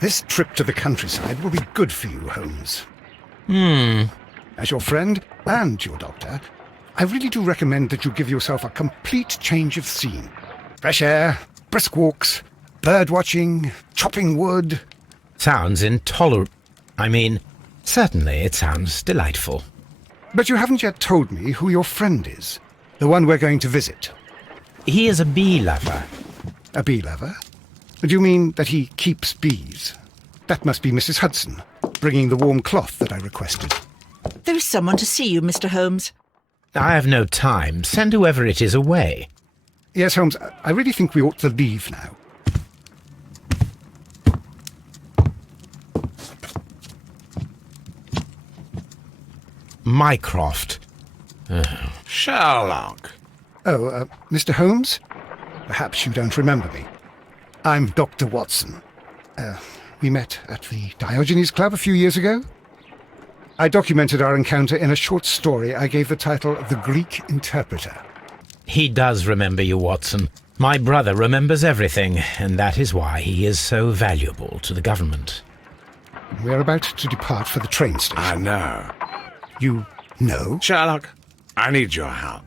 This trip to the countryside will be good for you, Holmes. Hmm. As your friend and your doctor, I really do recommend that you give yourself a complete change of scene. Fresh air, brisk walks, bird watching, chopping wood. Sounds intolerable. Certainly it sounds delightful. But you haven't yet told me who your friend is, the one we're going to visit. He is a bee lover. A bee lover? Do you mean that he keeps bees? That must be Mrs. Hudson, bringing the warm cloth that I requested. There is someone to see you, Mr. Holmes. I have no time. Send whoever it is away. Yes, Holmes, I really think we ought to leave now. Mycroft. Sherlock. Oh, Mr. Holmes? Perhaps you don't remember me. I'm Dr. Watson. We met at the Diogenes Club a few years ago. I documented our encounter in a short story I gave the title The Greek Interpreter. He does remember you, Watson. My brother remembers everything, and that is why he is so valuable to the government. We're about to depart for the train station. I know. You know? Sherlock, I need your help.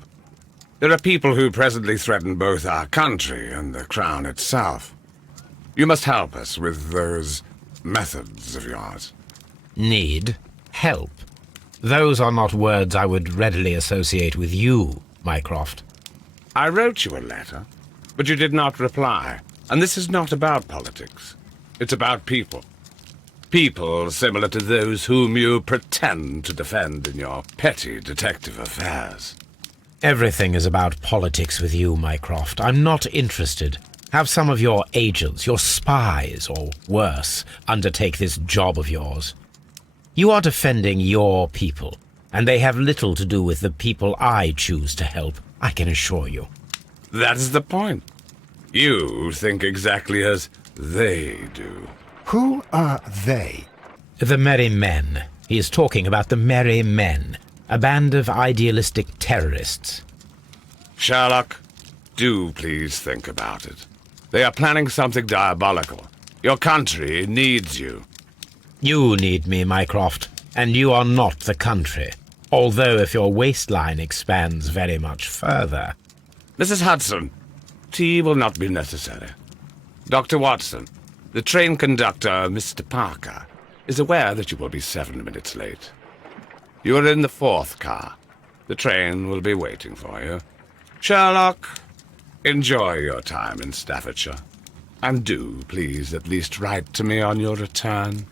There are people who presently threaten both our country and the Crown itself. You must help us with those methods of yours. Need help. Those are not words I would readily associate with you, Mycroft. I wrote you a letter, but you did not reply. And this is not about politics. It's about people. People similar to those whom you pretend to defend in your petty detective affairs. Everything is about politics with you, Mycroft. I'm not interested. Have some of your agents, your spies, or worse, undertake this job of yours. You are defending your people, and they have little to do with the people I choose to help, I can assure you. That is the point. You think exactly as they do. Who are they? The Merry Men. He is talking about the Merry Men, a band of idealistic terrorists. Sherlock, do please think about it. They are planning something diabolical. Your country needs you. You need me, Mycroft, and you are not the country. Although if your waistline expands very much further. Mrs. Hudson, tea will not be necessary. Dr. Watson, the train conductor, Mr. Parker, is aware that you will be 7 minutes late. You are in the 4th car. The train will be waiting for you. Sherlock, enjoy your time in Staffordshire. And do, please, at least write to me on your return.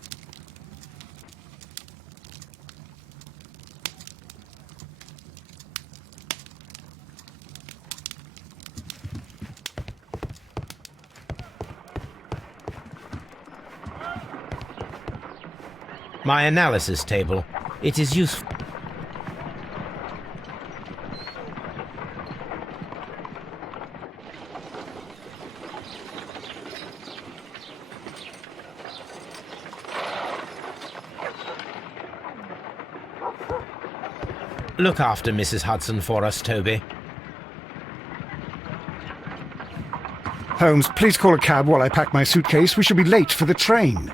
My analysis table. It is useful. Look after Mrs. Hudson for us, Toby. Holmes, please call a cab while I pack my suitcase. We shall be late for the train.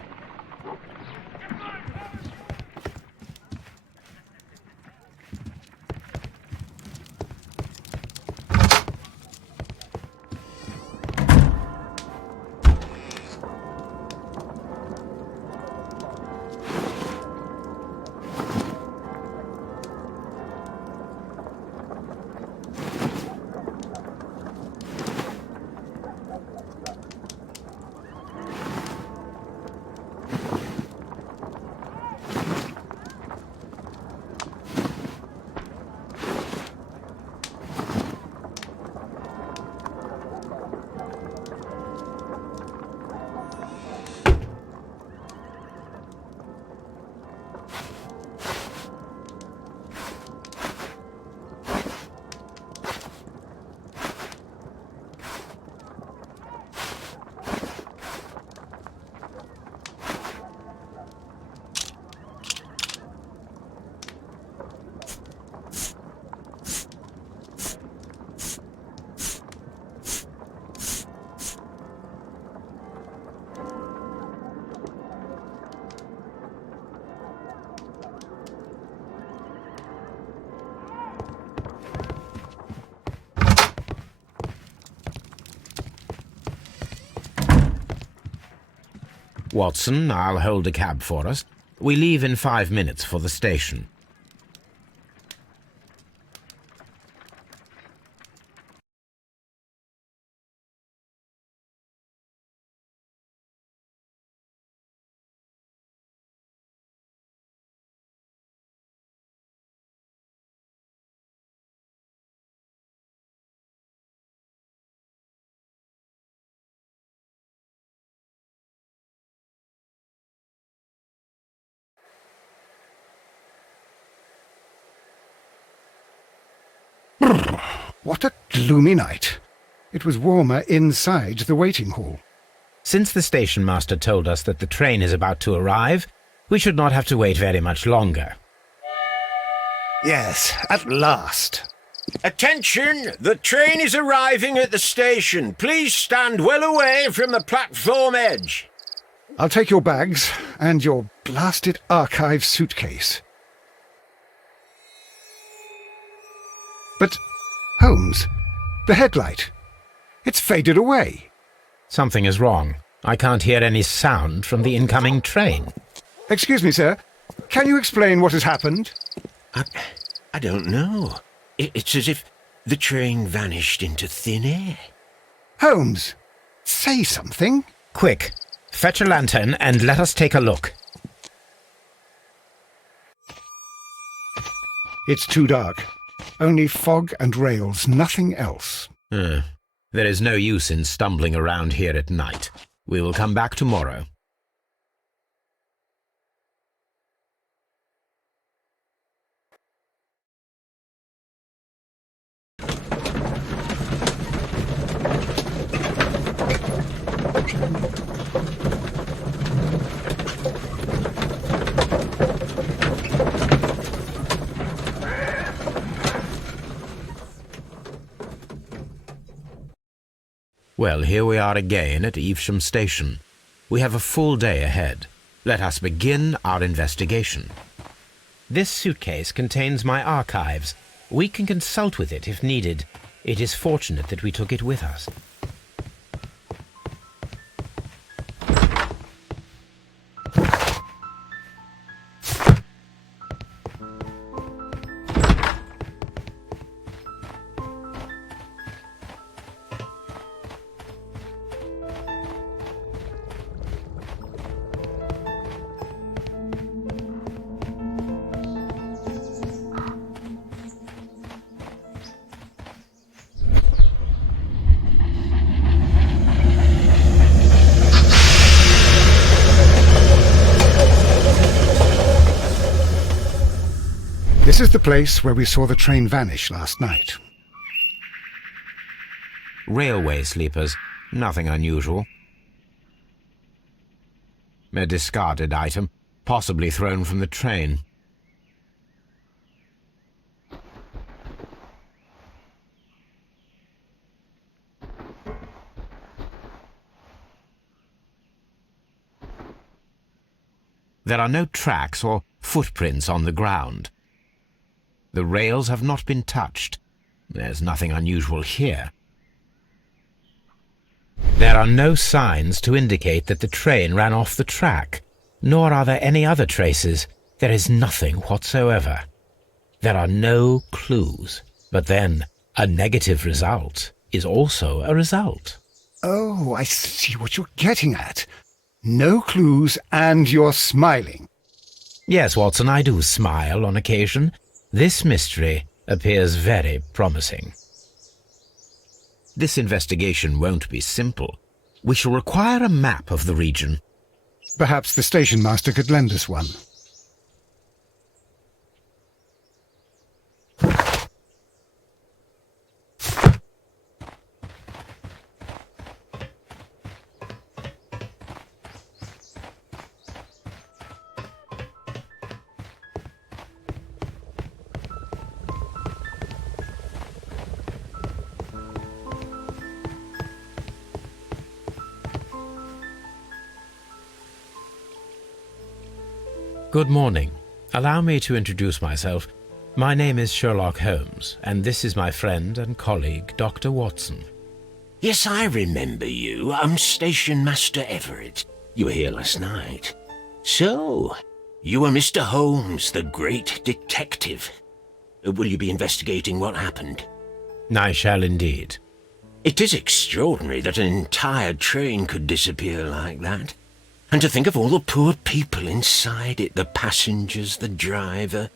Watson, I'll hold a cab for us. We leave in 5 minutes for the station. What a gloomy night. It was warmer inside the waiting hall. Since the station master told us that the train is about to arrive, we should not have to wait very much longer. Yes, at last. Attention! The train is arriving at the station. Please stand well away from the platform edge. I'll take your bags and your blasted archive suitcase. But, Holmes, the headlight. It's faded away. Something is wrong. I can't hear any sound from the incoming train. Excuse me, sir. Can you explain what has happened? I don't know. It's as if the train vanished into thin air. Holmes, say something. Quick, fetch a lantern and let us take a look. It's too dark. Only fog and rails, nothing else. There is no use in stumbling around here at night. We will come back tomorrow. Well, here we are again at Evesham Station. We have a full day ahead. Let us begin our investigation. This suitcase contains my archives. We can consult with it if needed. It is fortunate that we took it with us. This is the place where we saw the train vanish last night. Railway sleepers. Nothing unusual. A discarded item, possibly thrown from the train. There are no tracks or footprints on the ground. The rails have not been touched. There's nothing unusual here. There are no signs to indicate that the train ran off the track, nor are there any other traces. There is nothing whatsoever. There are no clues. But then, a negative result is also a result. Oh, I see what you're getting at. No clues, and you're smiling. Yes, Watson, I do smile on occasion. This mystery appears very promising. This investigation won't be simple. We shall require a map of the region. Perhaps the station master could lend us one. Good morning. Allow me to introduce myself. My name is Sherlock Holmes, and this is my friend and colleague, Dr. Watson. Yes, I remember you. I'm Station Master Everett. You were here last night. So, you are Mr. Holmes, the great detective. Will you be investigating what happened? I shall indeed. It is extraordinary that an entire train could disappear like that. And to think of all the poor people inside it, the passengers, the driver.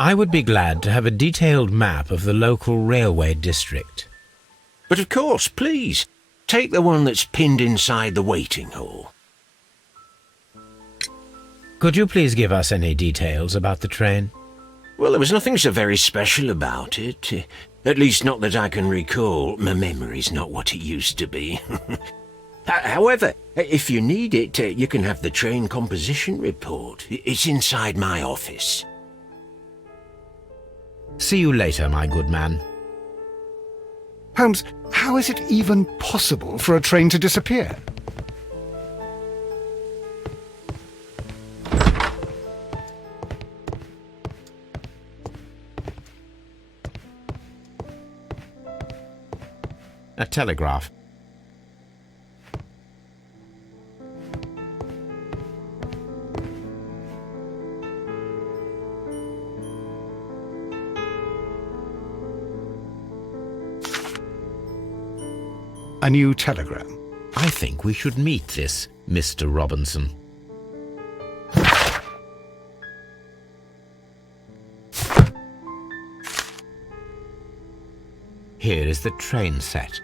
I would be glad to have a detailed map of the local railway district. But of course, please, take the one that's pinned inside the waiting hall. Could you please give us any details about the train? Well, there was nothing so very special about it. At least not that I can recall. My memory's not what it used to be. However, if you need it, you can have the train composition report. It's inside my office. See you later, my good man. Holmes, how is it even possible for a train to disappear? A telegraph. A new telegram. I think we should meet this Mr. Robinson. Here is the train set.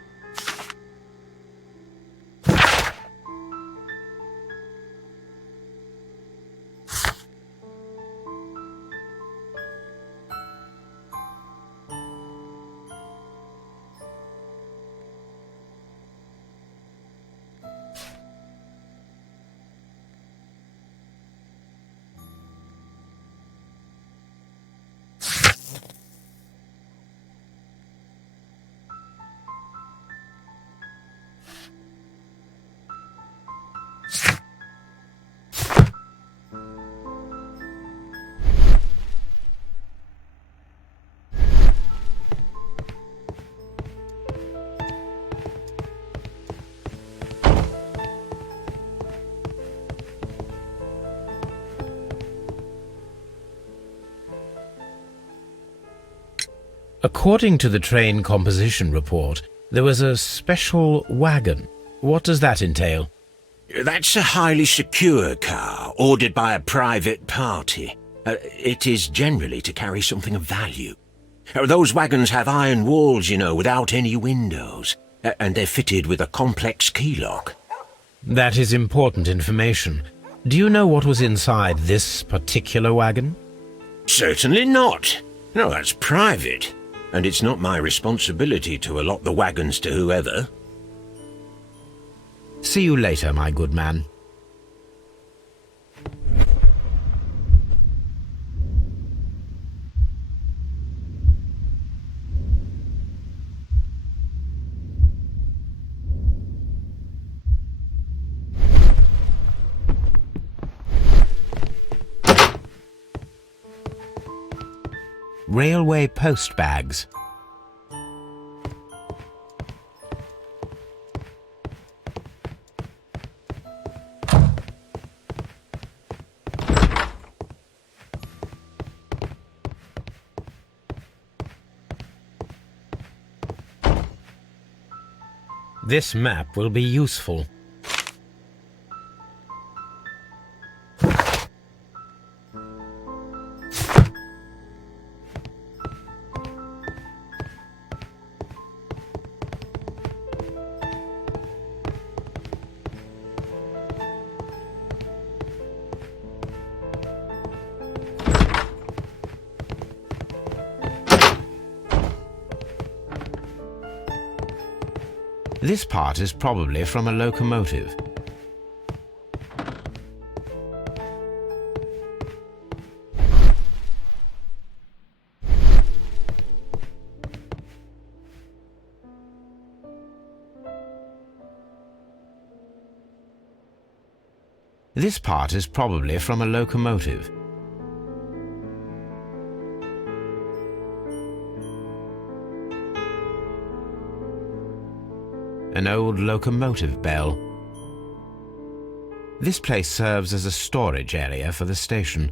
According to the train composition report, there was a special wagon. What does that entail? That's a highly secure car, ordered by a private party. It is generally to carry something of value. Those wagons have iron walls, you know, without any windows, and they're fitted with a complex key lock. That is important information. Do you know what was inside this particular wagon? Certainly not. No, that's private. And it's not my responsibility to allot the wagons to whoever. See you later, my good man. Railway post bags. This map will be useful. This part is probably from a locomotive. This part is probably from a locomotive. An old locomotive bell. This place serves as a storage area for the station.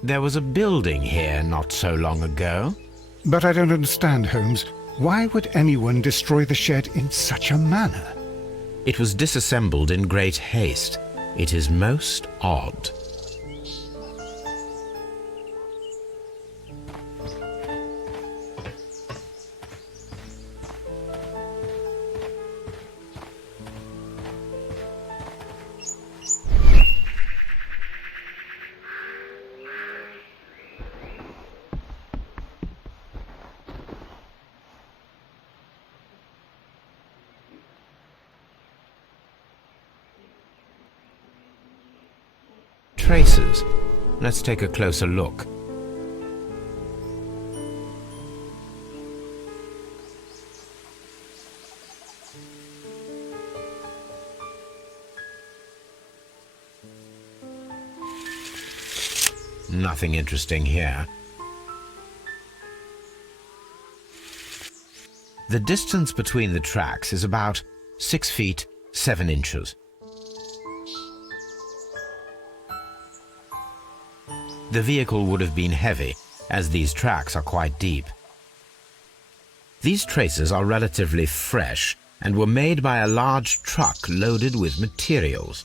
There was a building here not so long ago. But I don't understand, Holmes. Why would anyone destroy the shed in such a manner? It was disassembled in great haste. It is most odd. Traces. Let's take a closer look. Nothing interesting here. The distance between the tracks is about 6 feet 7 inches. The vehicle would have been heavy, as these tracks are quite deep. These traces are relatively fresh and were made by a large truck loaded with materials.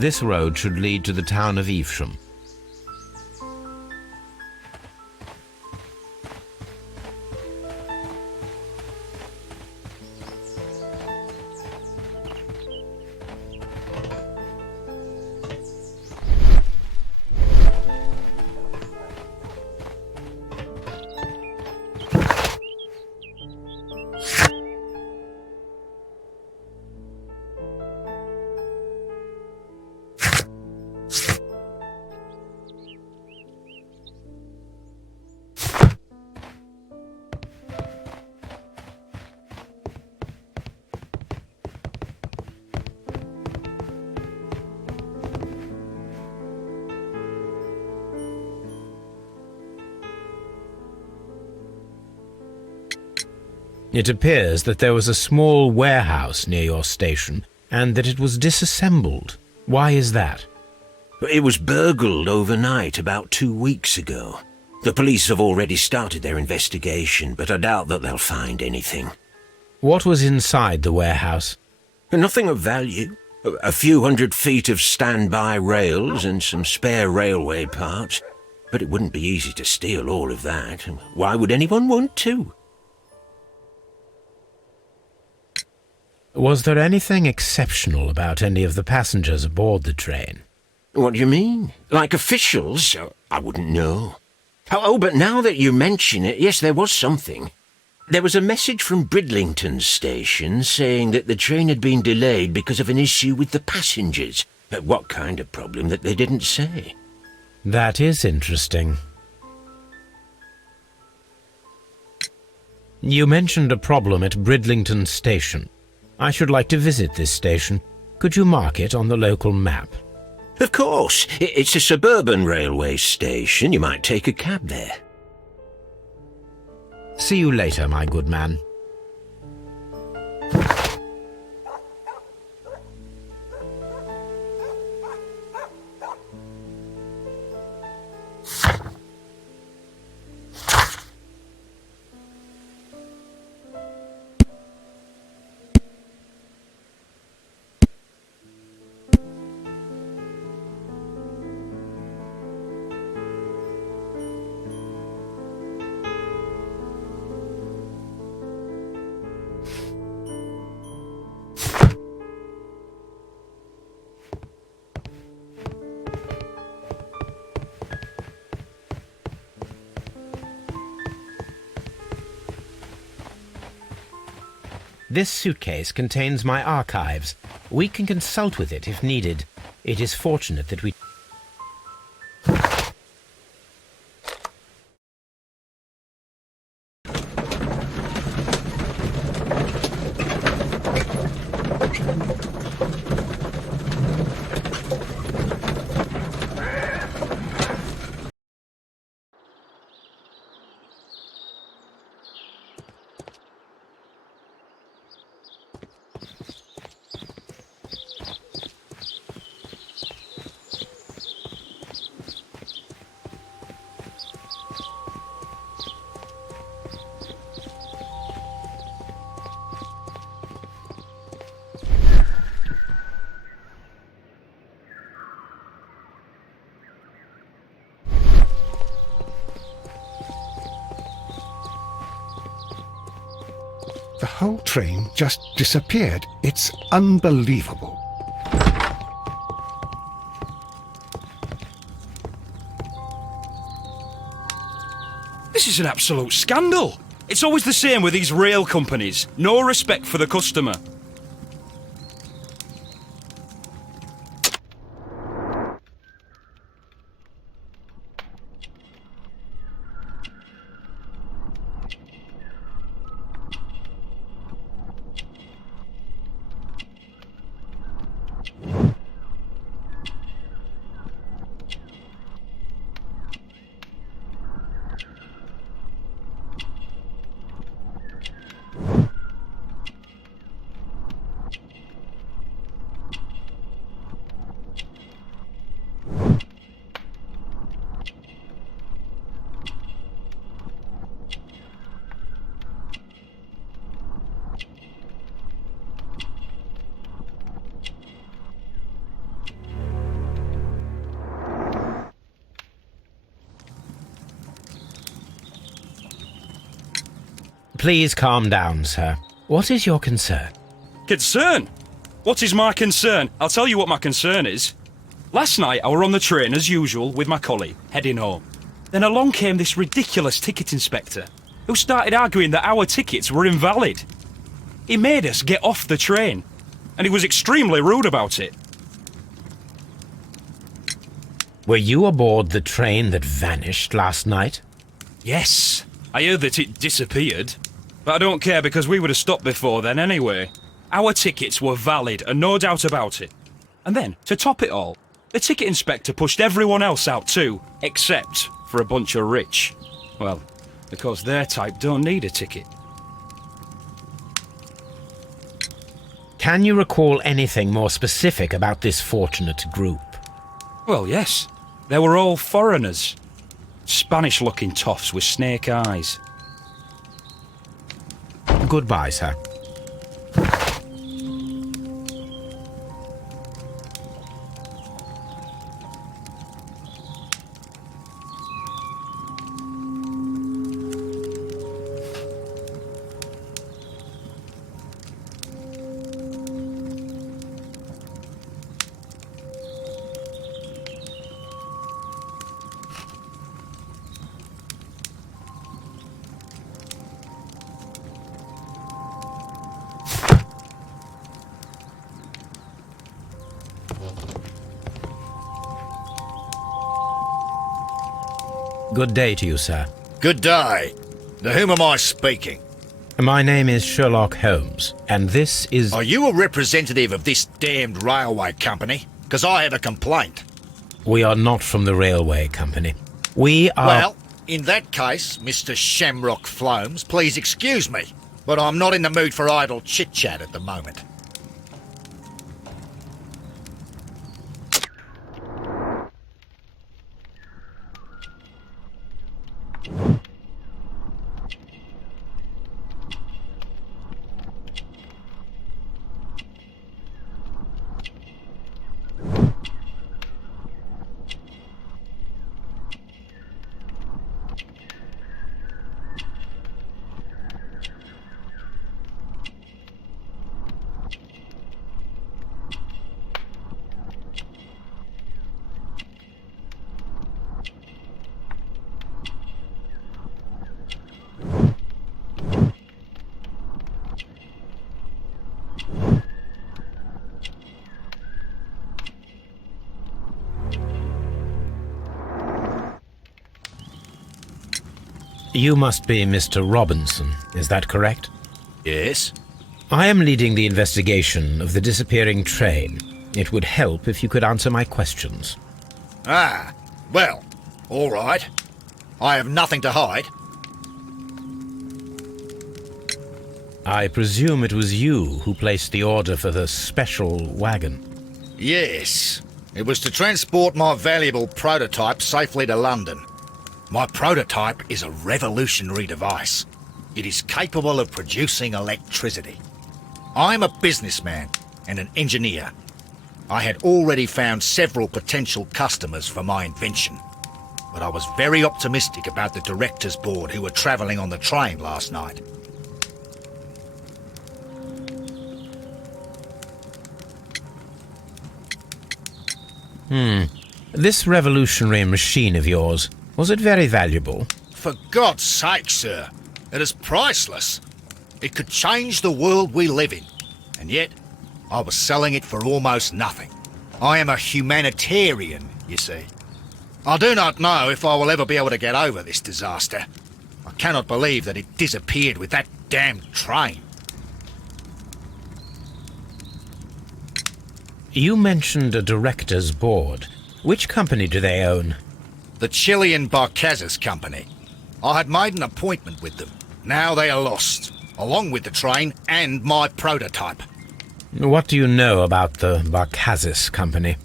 This road should lead to the town of Evesham. It appears that there was a small warehouse near your station and that it was disassembled. Why is that? It was burgled overnight about 2 weeks ago. The police have already started their investigation, but I doubt that they'll find anything. What was inside the warehouse? Nothing of value. A few 100 feet of standby rails and some spare railway parts. But it wouldn't be easy to steal all of that. Why would anyone want to? Was there anything exceptional about any of the passengers aboard the train? What do you mean? Like officials? I wouldn't know. Oh, but now that you mention it, yes, there was something. There was a message from Bridlington's station saying that the train had been delayed because of an issue with the passengers. But what kind of problem that they didn't say? That is interesting. You mentioned a problem at Bridlington Station. I should like to visit this station. Could you mark it on the local map? Of course. It's a suburban railway station. You might take a cab there. See you later, my good man. This suitcase contains my archives. We can consult with it if needed. It is fortunate that we... The whole train just disappeared. It's unbelievable. This is an absolute scandal. It's always the same with these rail companies. No respect for the customer. Please calm down, sir. What is your concern? Concern? What is my concern? I'll tell you what my concern is. Last night I were on the train as usual with my colleague, heading home. Then along came this ridiculous ticket inspector, who started arguing that our tickets were invalid. He made us get off the train, and he was extremely rude about it. Were you aboard the train that vanished last night? Yes, I heard that it disappeared. But I don't care because we would have stopped before then anyway. Our tickets were valid and no doubt about it. And then, to top it all, the ticket inspector pushed everyone else out too, except for a bunch of rich. Well, because their type don't need a ticket. Can you recall anything more specific about this fortunate group? Well, yes. They were all foreigners. Spanish-looking toffs with snake eyes. Goodbye, sir. Good day to you, sir. Good day. To whom am I speaking? My name is Sherlock Holmes, and this is... Are you a representative of this damned railway company? Because I have a complaint. We are not from the railway company. We are... Well, in that case, Mr. Shamrock Flomes, please excuse me, but I'm not in the mood for idle chit-chat at the moment. You must be Mr. Robinson, is that correct? Yes? I am leading the investigation of the disappearing train. It would help if you could answer my questions. Ah, well, all right. I have nothing to hide. I presume it was you who placed the order for the special wagon. Yes. It was to transport my valuable prototype safely to London. My prototype is a revolutionary device. It is capable of producing electricity. I'm a businessman and an engineer. I had already found several potential customers for my invention, but I was very optimistic about the directors' board who were travelling on the train last night. This revolutionary machine of yours, was it very valuable? For God's sake, sir, it is priceless. It could change the world we live in, and yet I was selling it for almost nothing. I am a humanitarian, you see. I do not know if I will ever be able to get over this disaster. I cannot believe that it disappeared with that damned train. You mentioned a director's board. Which company do they own? The Chilean Barcazas Company. I had made an appointment with them. Now they are lost, along with the train and my prototype. What do you know about the Barcazas Company?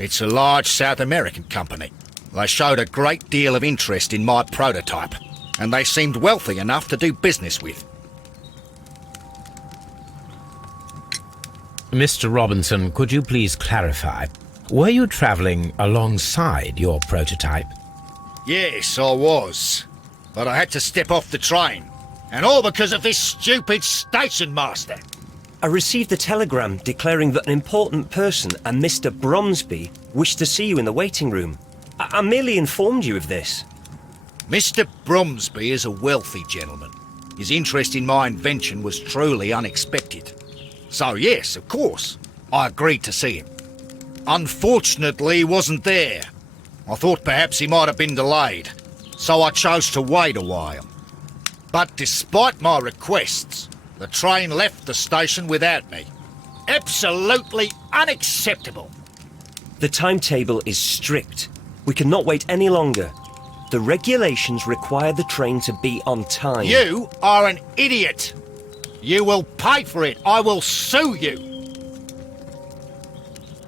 It's a large South American company. They showed a great deal of interest in my prototype, and they seemed wealthy enough to do business with. Mr. Robinson, could you please clarify? Were you travelling alongside your prototype? Yes, I was. But I had to step off the train. And all because of this stupid station master. I received a telegram declaring that an important person, a Mr. Bromsby, wished to see you in the waiting room. I merely informed you of this. Mr. Bromsby is a wealthy gentleman. His interest in my invention was truly unexpected. So yes, of course, I agreed to see him. Unfortunately, he wasn't there. I thought perhaps he might have been delayed, so I chose to wait a while. But despite my requests, the train left the station without me. Absolutely unacceptable. The timetable is strict. We cannot wait any longer. The regulations require the train to be on time. You are an idiot. You will pay for it. I will sue you.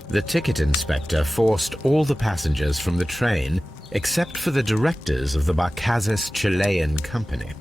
The ticket inspector forced all the passengers from the train except for the directors of the Barcazas Chilean Company.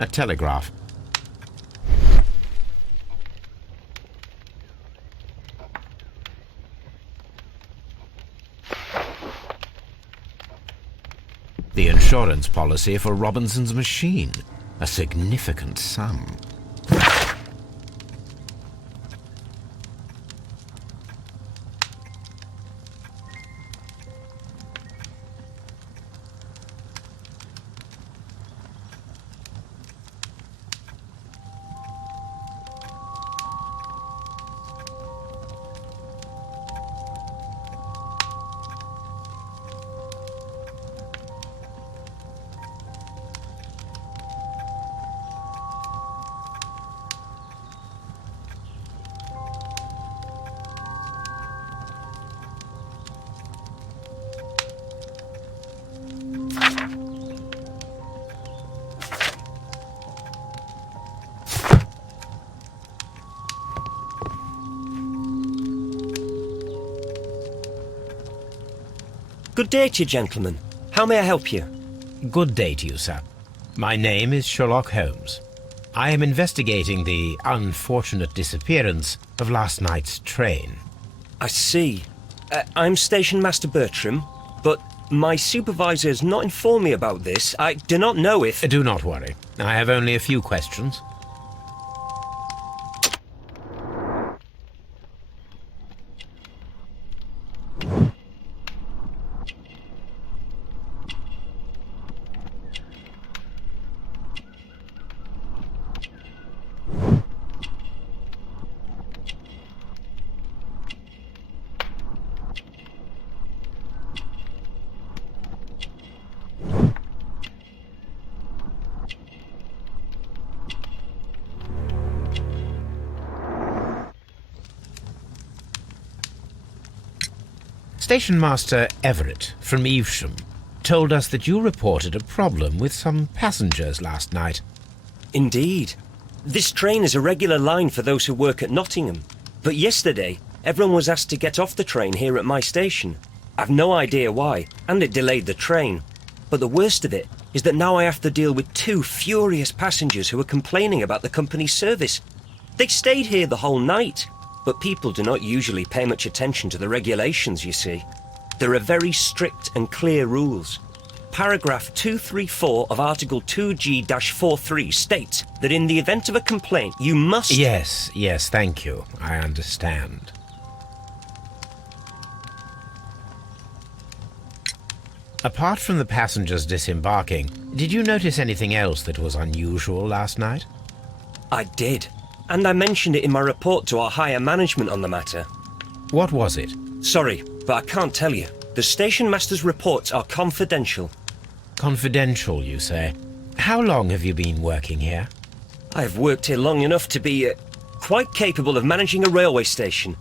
A telegraph. The insurance policy for Robinson's machine. A significant sum. Good day to you, gentlemen. How may I help you? Good day to you, sir. My name is Sherlock Holmes. I am investigating the unfortunate disappearance of last night's train. I see. I'm Station Master Bertram, but my supervisor has not informed me about this. I do not know if... Do not worry. I have only a few questions. Station Master Everett from Evesham told us that you reported a problem with some passengers last night. Indeed. This train is a regular line for those who work at Nottingham. But yesterday, everyone was asked to get off the train here at my station. I've no idea why, and it delayed the train. But the worst of it is that now I have to deal with two furious passengers who are complaining about the company's service. They stayed here the whole night. But people do not usually pay much attention to the regulations, you see. There are very strict and clear rules. Paragraph 234 of Article 2G-43 states that in the event of a complaint, you must... Yes, thank you. I understand. Apart from the passengers disembarking, did you notice anything else that was unusual last night? I did. And I mentioned it in my report to our higher management on the matter. What was it? Sorry, but I can't tell you. The station master's reports are confidential. Confidential, you say? How long have you been working here? I've worked here long enough to be quite capable of managing a railway station.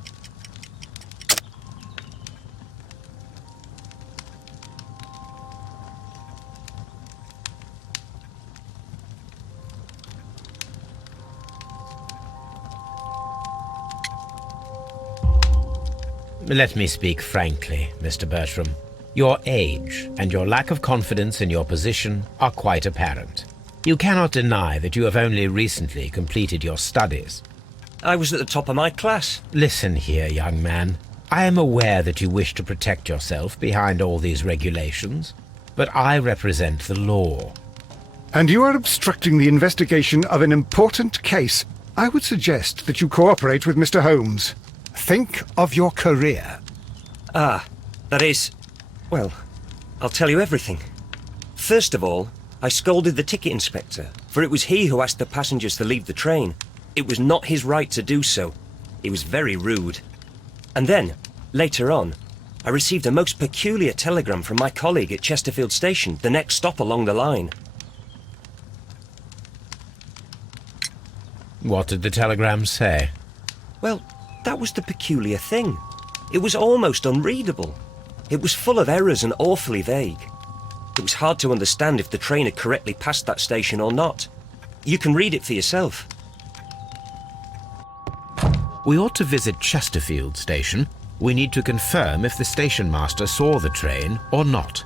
Let me speak frankly, Mr. Bertram. Your age and your lack of confidence in your position are quite apparent. You cannot deny that you have only recently completed your studies. I was at the top of my class. Listen here, young man. I am aware that you wish to protect yourself behind all these regulations, but I represent the law. And you are obstructing the investigation of an important case. I would suggest that you cooperate with Mr. Holmes. Think of your career. Ah, that is... Well, I'll tell you everything. First of all, I scolded the ticket inspector, for it was he who asked the passengers to leave the train. It was not his right to do so. He was very rude. And then, later on, I received a most peculiar telegram from my colleague at Chesterfield Station, the next stop along the line. What did the telegram say? Well, that was the peculiar thing. It was almost unreadable. It was full of errors and awfully vague. It was hard to understand if the train had correctly passed that station or not. You can read it for yourself. We ought to visit Chesterfield Station. We need to confirm if the station master saw the train or not.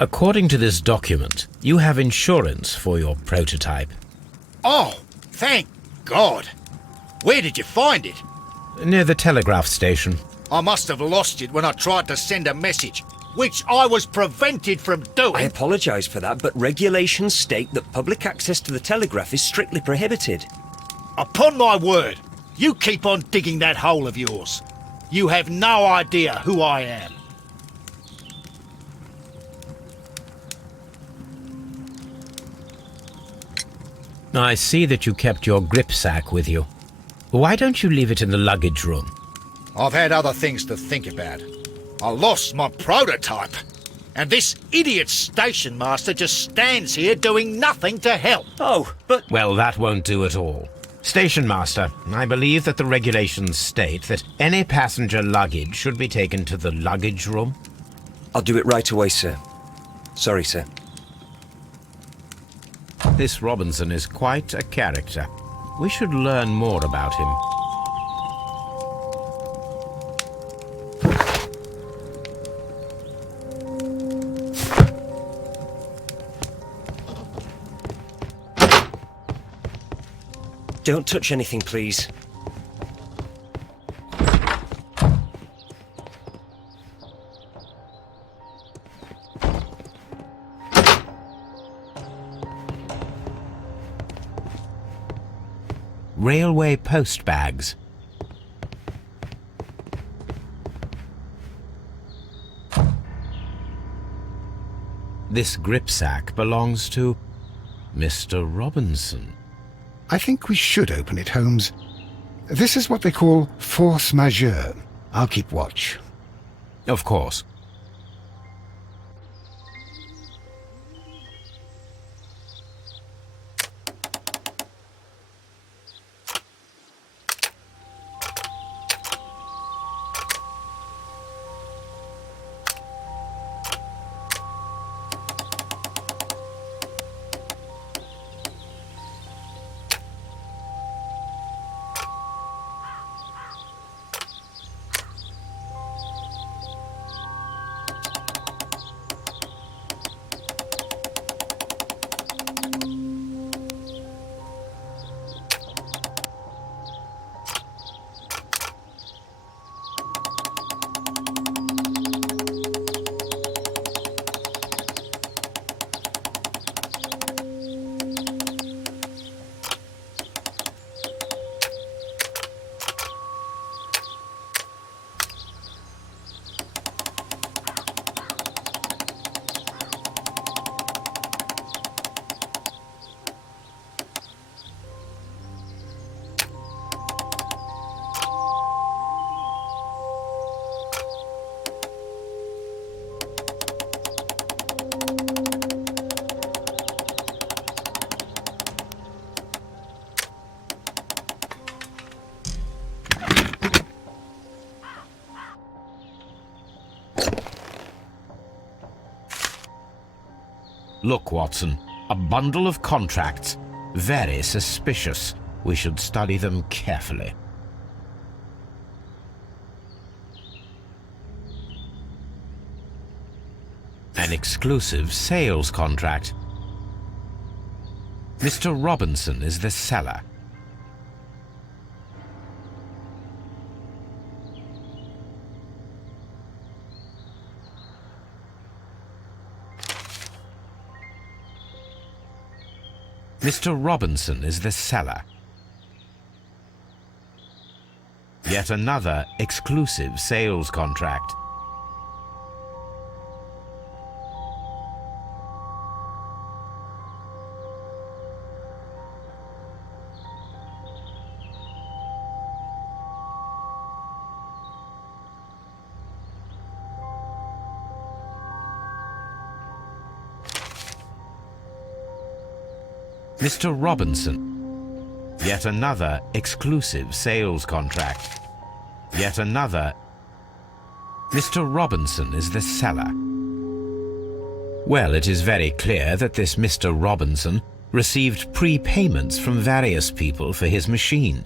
According to this document, you have insurance for your prototype. Oh, thank God. Where did you find it? Near the telegraph station. I must have lost it when I tried to send a message, which I was prevented from doing. I apologise for that, but regulations state that public access to the telegraph is strictly prohibited. Upon my word, you keep on digging that hole of yours. You have no idea who I am. I see that you kept your gripsack with you. Why don't you leave it in the luggage room? I've had other things to think about. I lost my prototype. And this idiot station master just stands here doing nothing to help. Oh, but... Well, that won't do at all. Station Master, I believe that the regulations state that any passenger luggage should be taken to the luggage room. I'll do it right away, sir. Sorry, sir. This Robinson is quite a character. We should learn more about him. Don't touch anything, please. Railway post bags. This gripsack belongs to Mr. Robinson. I think we should open it, Holmes. This is what they call force majeure. I'll keep watch. Of course. Look, Watson, a bundle of contracts. Very suspicious. We should study them carefully. An exclusive sales contract. Mr. Robinson is the seller. Mr. Robinson is the seller. Yet another exclusive sales contract. Mr. Robinson. Yet another exclusive sales contract. Yet another. Mr. Robinson is the seller. Well, it is very clear that this Mr. Robinson received prepayments from various people for his machine.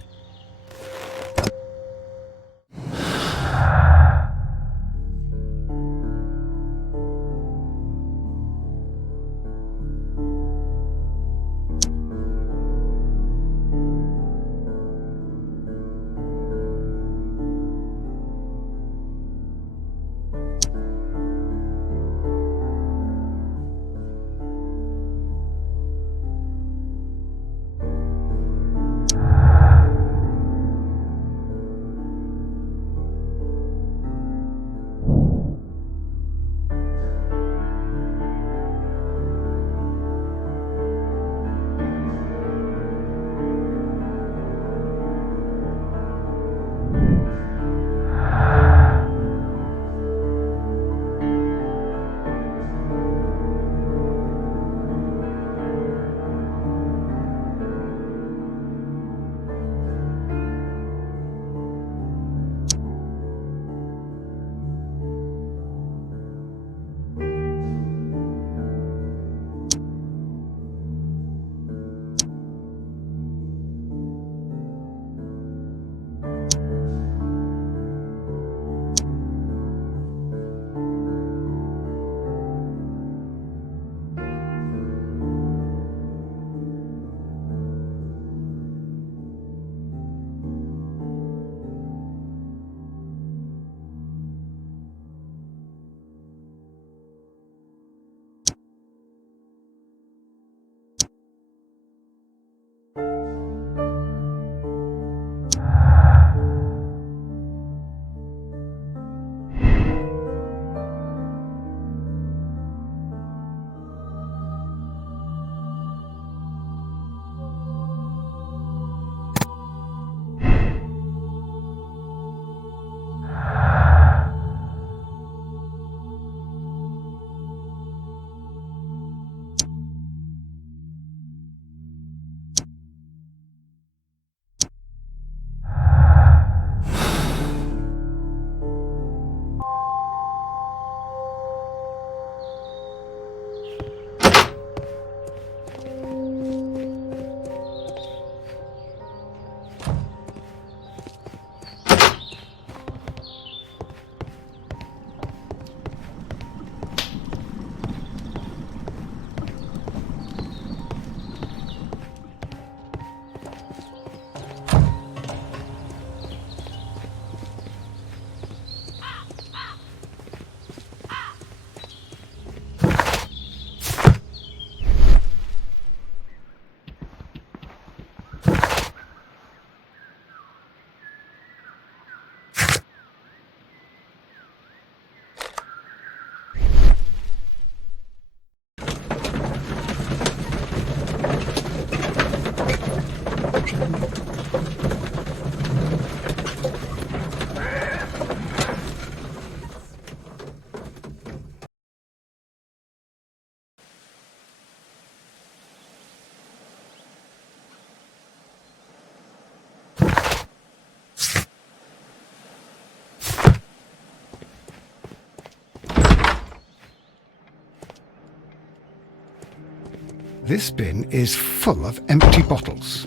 This bin is full of empty bottles.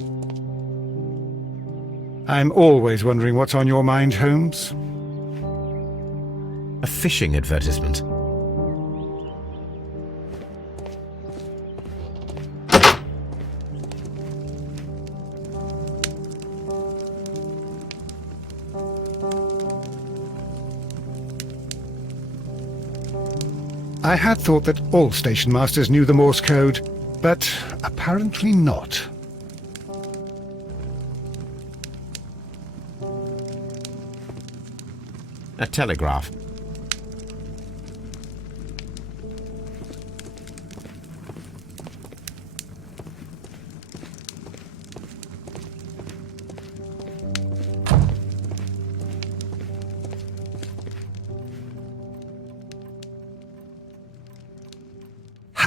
I'm always wondering what's on your mind, Holmes. A fishing advertisement. I had thought that all station masters knew the Morse code, but apparently not. A telegraph.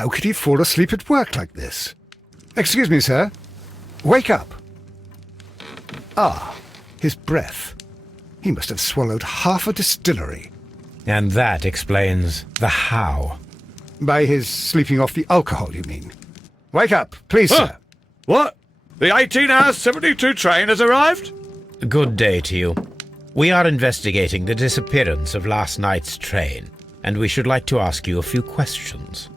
How could he fall asleep at work like this? Excuse me, sir. Wake up. Ah, his breath. He must have swallowed half a distillery. And that explains the how. By his sleeping off the alcohol, you mean? Wake up, please, Huh. sir. What? The 18-hour 72 train has arrived? Good day to you. We are investigating the disappearance of last night's train, and we should like to ask you a few questions.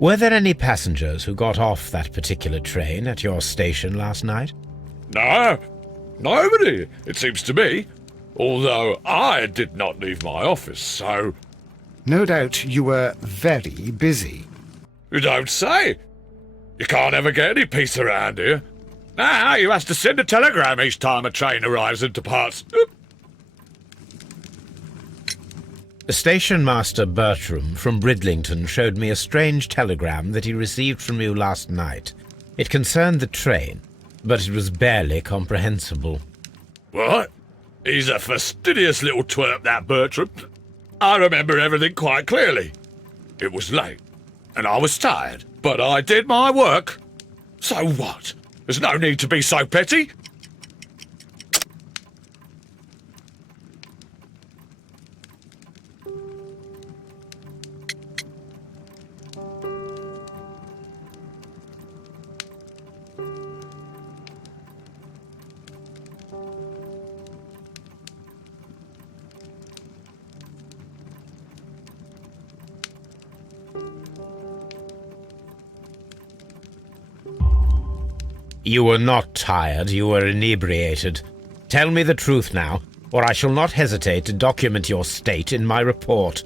Were there any passengers who got off that particular train at your station last night? No, nobody, it seems to me. Although I did not leave my office, so... No doubt you were very busy. You don't say. You can't ever get any peace around here. Now you have to send a telegram each time a train arrives and departs. Station Master Bertram from Bridlington showed me a strange telegram that he received from you last night. It concerned the train, but it was barely comprehensible. What? He's a fastidious little twerp, that Bertram. I remember everything quite clearly. It was late, and I was tired, but I did my work. So what? There's no need to be so petty. You were not tired, you were inebriated. Tell me the truth now, or I shall not hesitate to document your state in my report.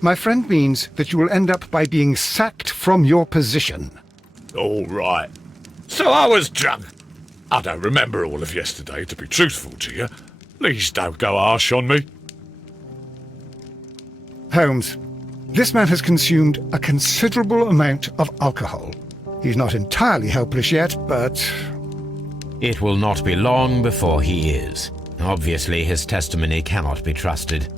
My friend means that you will end up by being sacked from your position. All right. So I was drunk. I don't remember all of yesterday, to be truthful to you. Please don't go harsh on me. Holmes, this man has consumed a considerable amount of alcohol. He's not entirely helpless yet, but... It will not be long before he is. Obviously, his testimony cannot be trusted.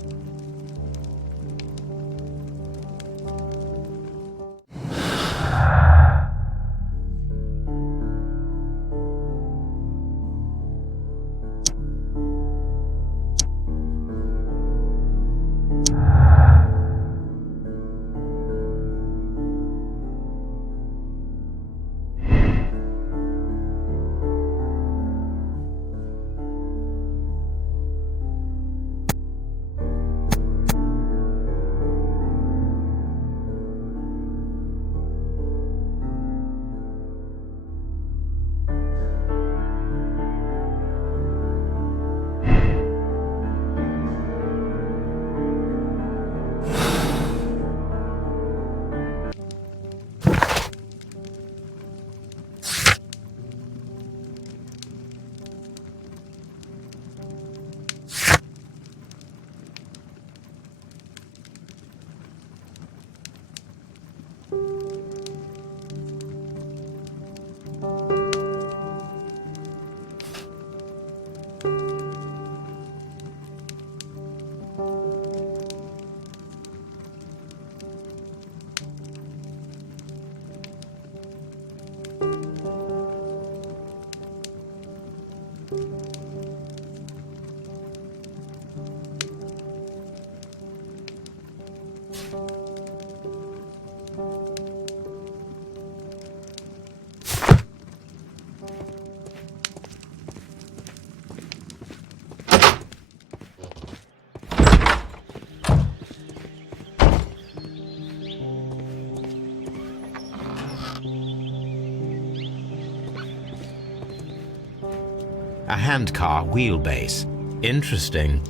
A handcar wheelbase. Interesting.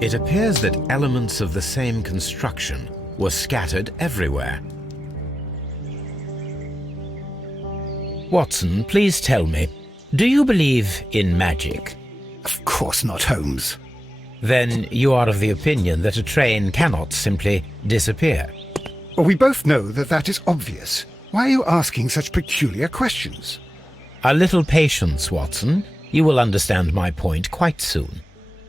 It appears that elements of the same construction were scattered everywhere. Watson, please tell me, do you believe in magic? Of course not, Holmes. Then you are of the opinion that a train cannot simply disappear. Well, we both know that that is obvious. Why are you asking such peculiar questions? A little patience, Watson. You will understand my point quite soon.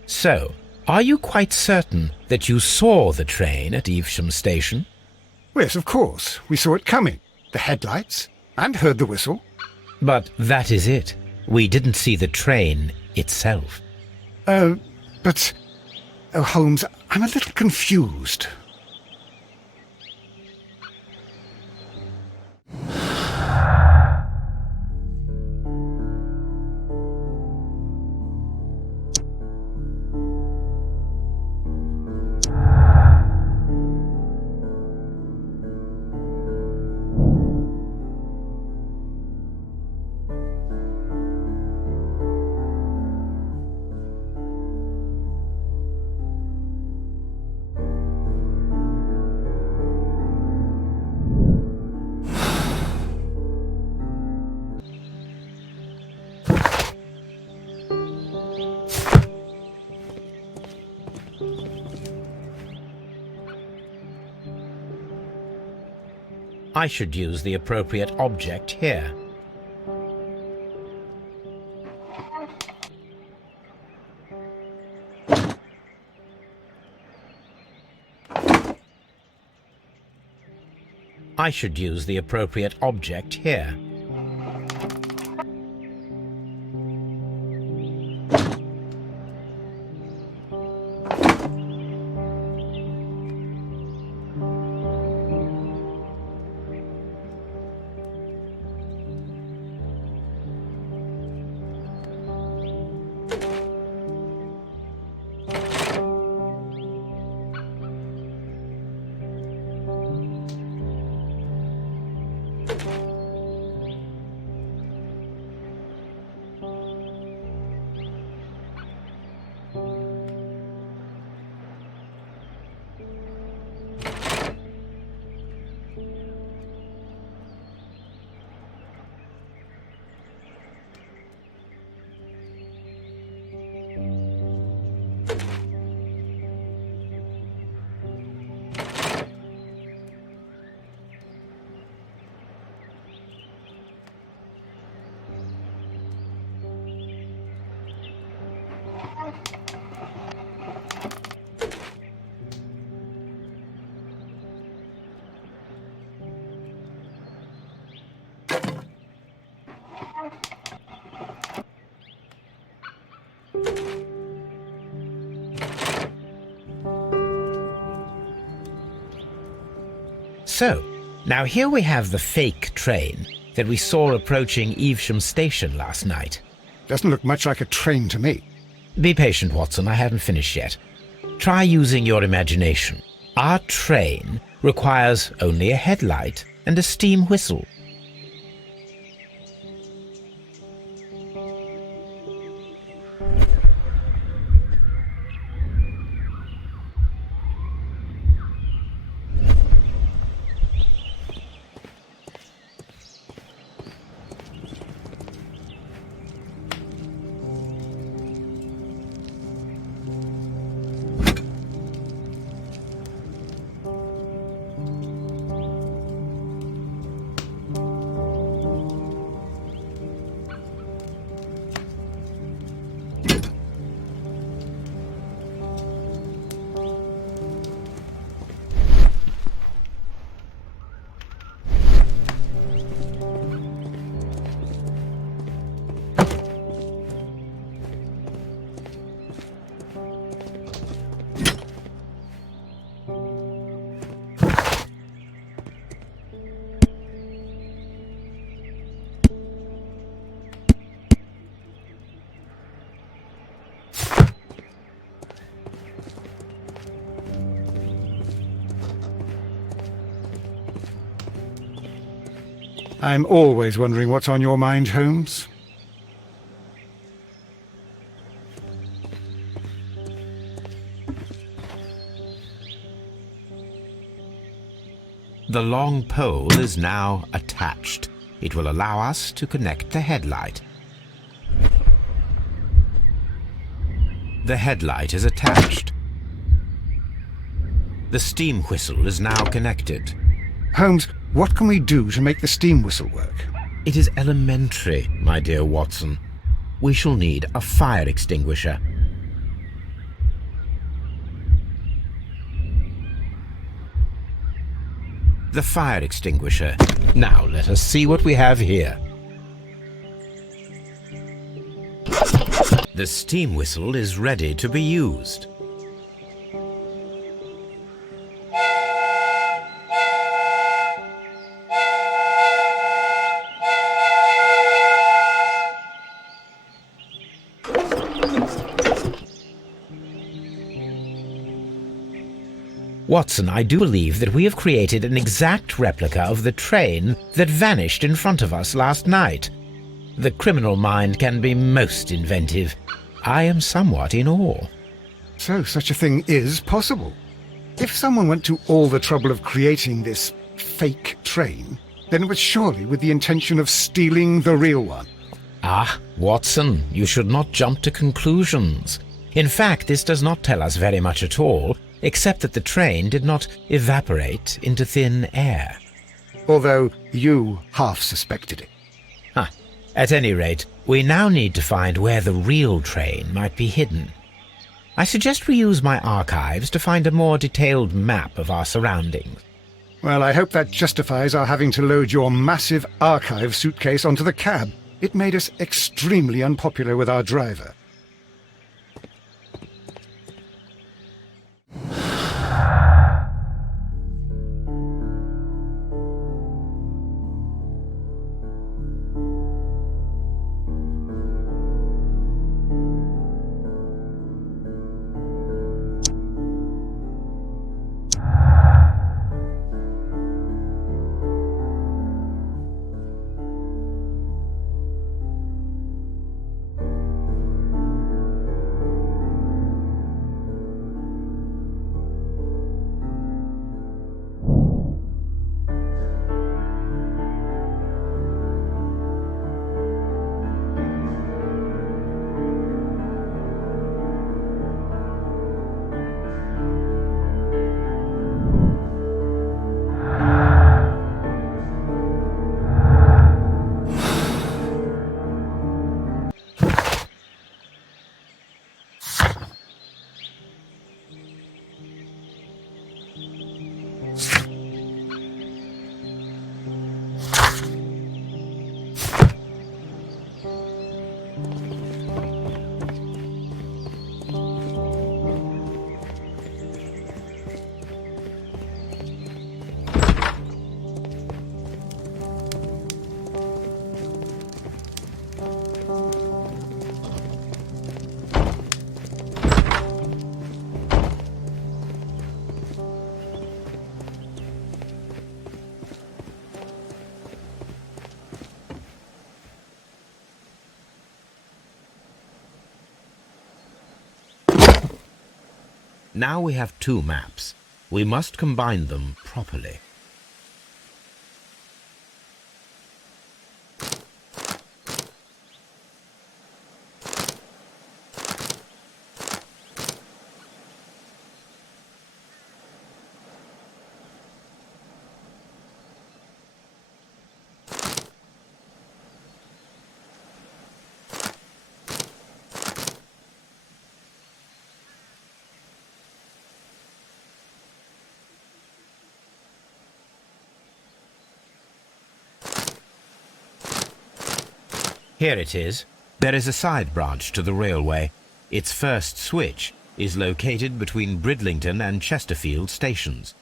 So, are you quite certain that you saw the train at Evesham Station? Yes, of course. We saw it coming. The headlights. And heard the whistle. But that is it. We didn't see the train itself. But... Oh, Holmes, I'm a little confused. I should use the appropriate object here. I should use the appropriate object here. So, now here we have the fake train that we saw approaching Evesham Station last night. Doesn't look much like a train to me. Be patient, Watson, I haven't finished yet. Try using your imagination. Our train requires only a headlight and a steam whistle. I'm always wondering what's on your mind, Holmes. The long pole is now attached. It will allow us to connect the headlight. The headlight is attached. The steam whistle is now connected. Holmes, what can we do to make the steam whistle work? It is elementary, my dear Watson. We shall need a fire extinguisher. The fire extinguisher. Now let us see what we have here. The steam whistle is ready to be used. Watson, I do believe that we have created an exact replica of the train that vanished in front of us last night. The criminal mind can be most inventive. I am somewhat in awe. So such a thing is possible. If someone went to all the trouble of creating this fake train, then it was surely with the intention of stealing the real one. Ah, Watson, you should not jump to conclusions. In fact, this does not tell us very much at all, except that the train did not evaporate into thin air. Although you half suspected it. At any rate, we now need to find where the real train might be hidden. I suggest we use my archives to find a more detailed map of our surroundings. Well, I hope that justifies our having to load your massive archive suitcase onto the cab. It made us extremely unpopular with our driver. Now we have two maps. We must combine them properly. Here it is. There is a side branch to the railway. Its first switch is located between Bridlington and Chesterfield stations.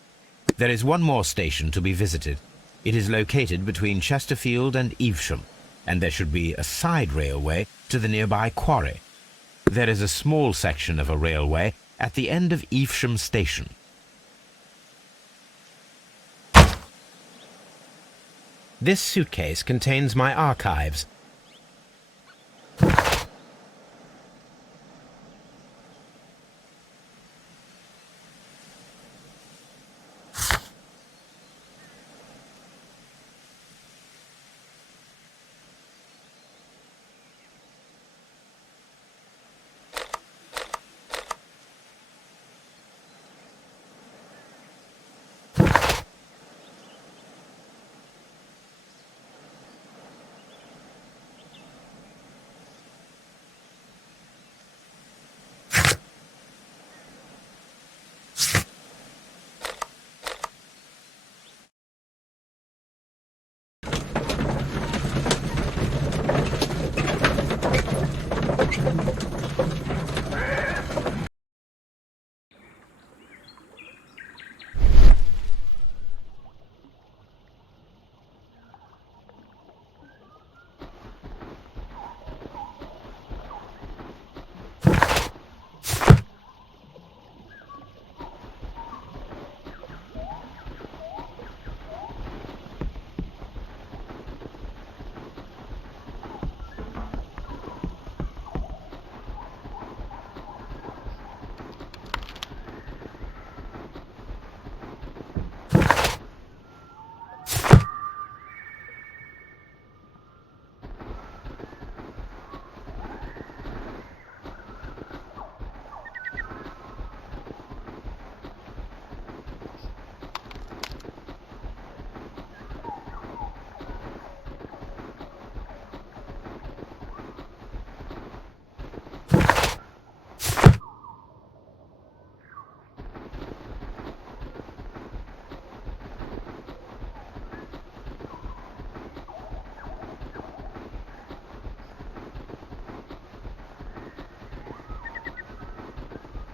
There is one more station to be visited. It is located between Chesterfield and Evesham, and there should be a side railway to the nearby quarry. There is a small section of a railway at the end of Evesham station. This suitcase contains my archives.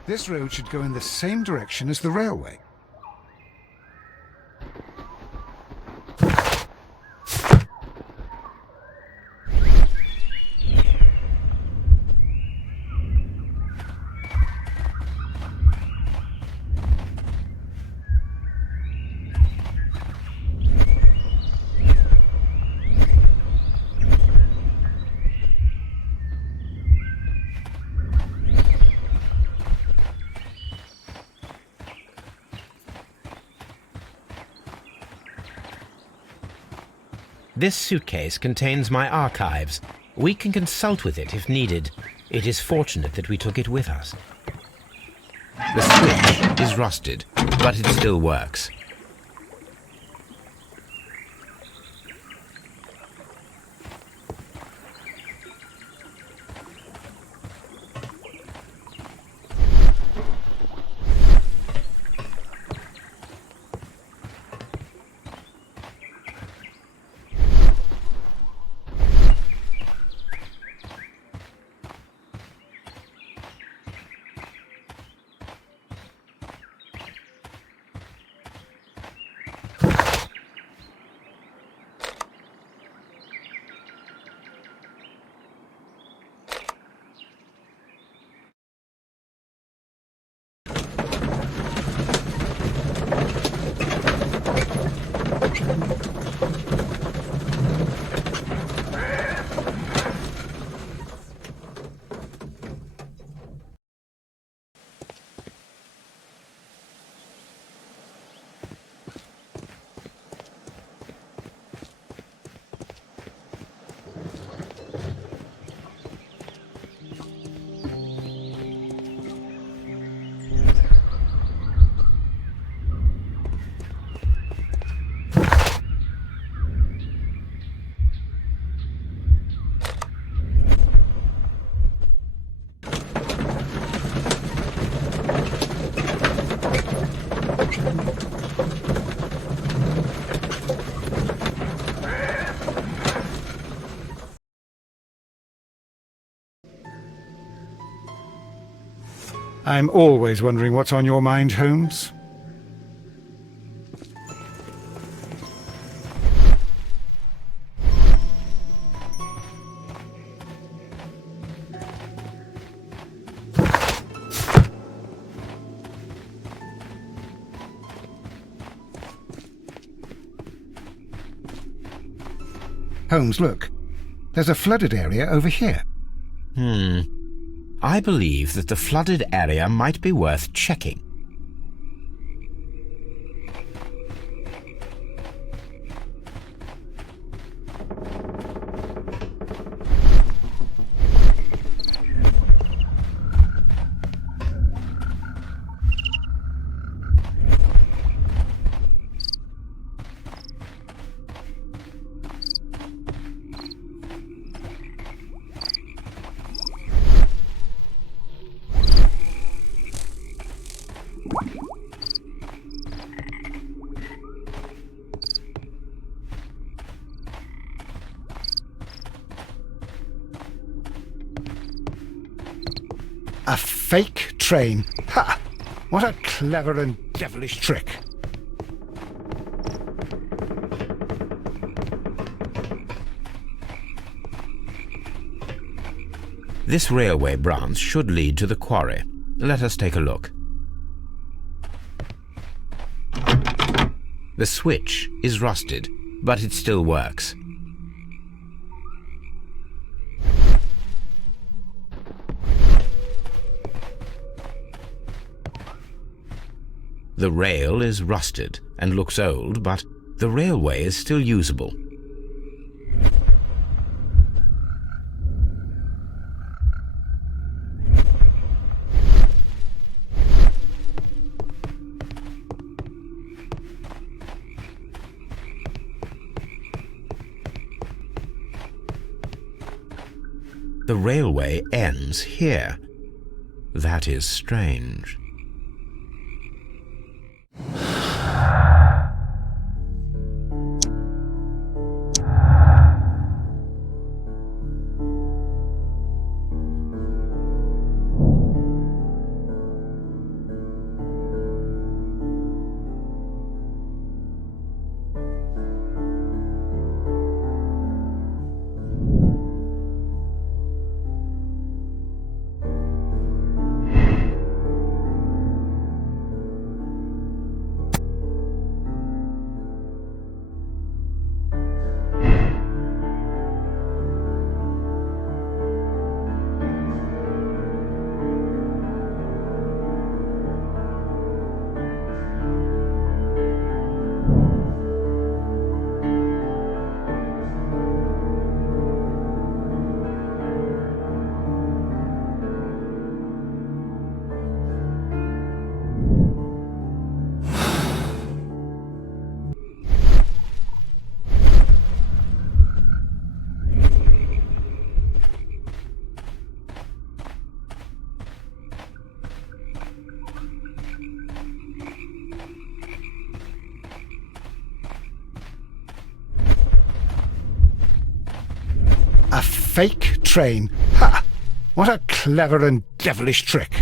This road should go in the same direction as the railway. This suitcase contains my archives. We can consult with it if needed. It is fortunate that we took it with us. The switch is rusted, but it still works. I'm always wondering what's on your mind, Holmes. Holmes, look. There's a flooded area over here. I believe that the flooded area might be worth checking. A fake train. Ha! What a clever and devilish trick. This railway branch should lead to the quarry. Let us take a look. The switch is rusted, but it still works. The rail is rusted and looks old, but the railway is still usable. The railway ends here. That is strange. fake train. Ha! What a clever and devilish trick.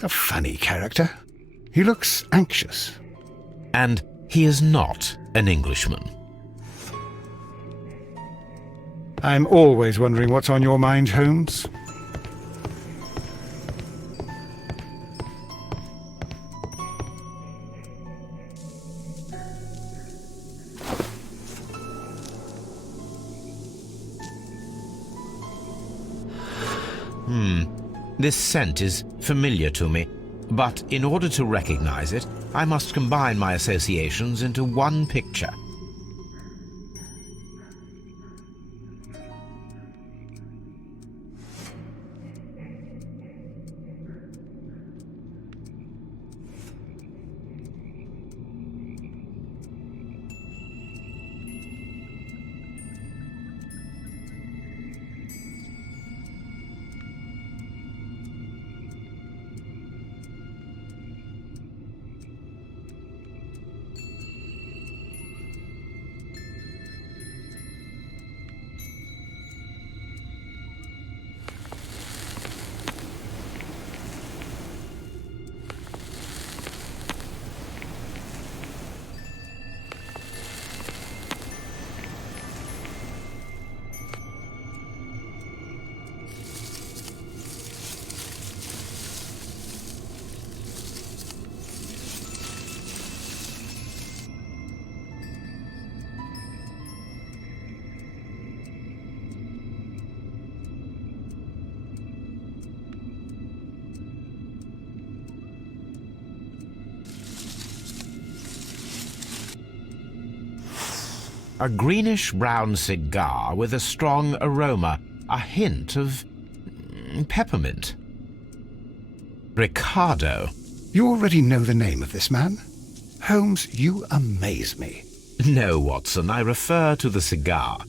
A funny character. He looks anxious. And he is not an Englishman. I'm always wondering what's on your mind, Holmes. This scent is familiar to me, but in order to recognize it, I must combine my associations into one picture. A greenish-brown cigar with a strong aroma, a hint of peppermint. Ricardo. You already know the name of this man? Holmes, you amaze me. No, Watson, I refer to the cigar.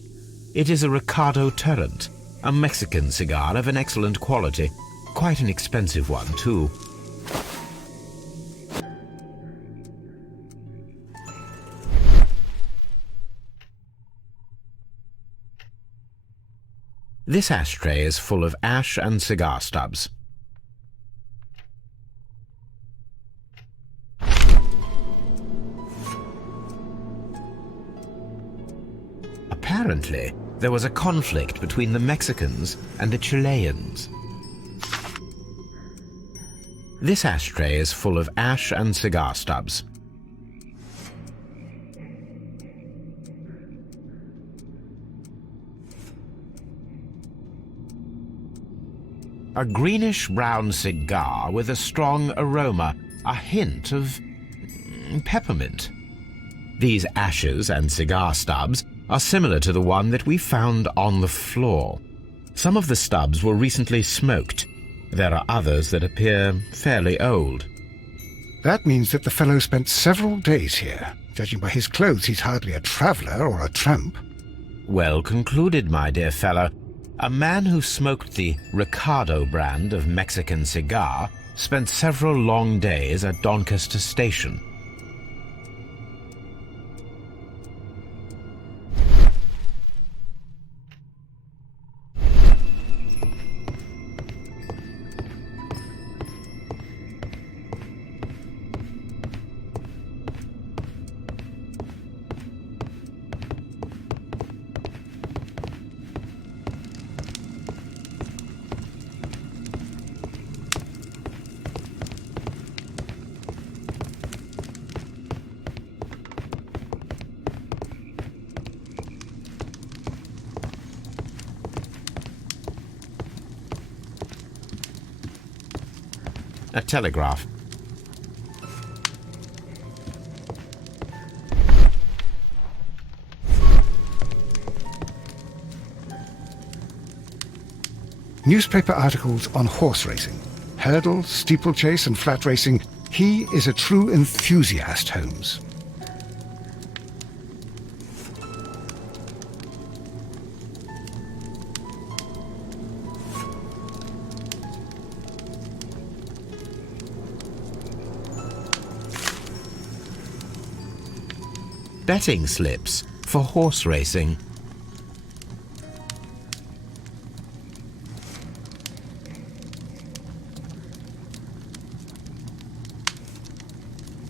It is a Ricardo Turrent, a Mexican cigar of an excellent quality. Quite an expensive one, too. This ashtray is full of ash and cigar stubs. Apparently, there was a conflict between the Mexicans and the Chileans. This ashtray is full of ash and cigar stubs. A greenish-brown cigar with a strong aroma, a hint of peppermint. These ashes and cigar stubs are similar to the one that we found on the floor. Some of the stubs were recently smoked. There are others that appear fairly old. That means that the fellow spent several days here. Judging by his clothes, he's hardly a traveller or a tramp. Well concluded, my dear fellow. A man who smoked the Ricardo brand of Mexican cigar spent several long days at Doncaster Station. A telegraph. Newspaper articles on horse racing. Hurdle, steeplechase and flat racing. He is a true enthusiast, Holmes. Betting slips for horse racing.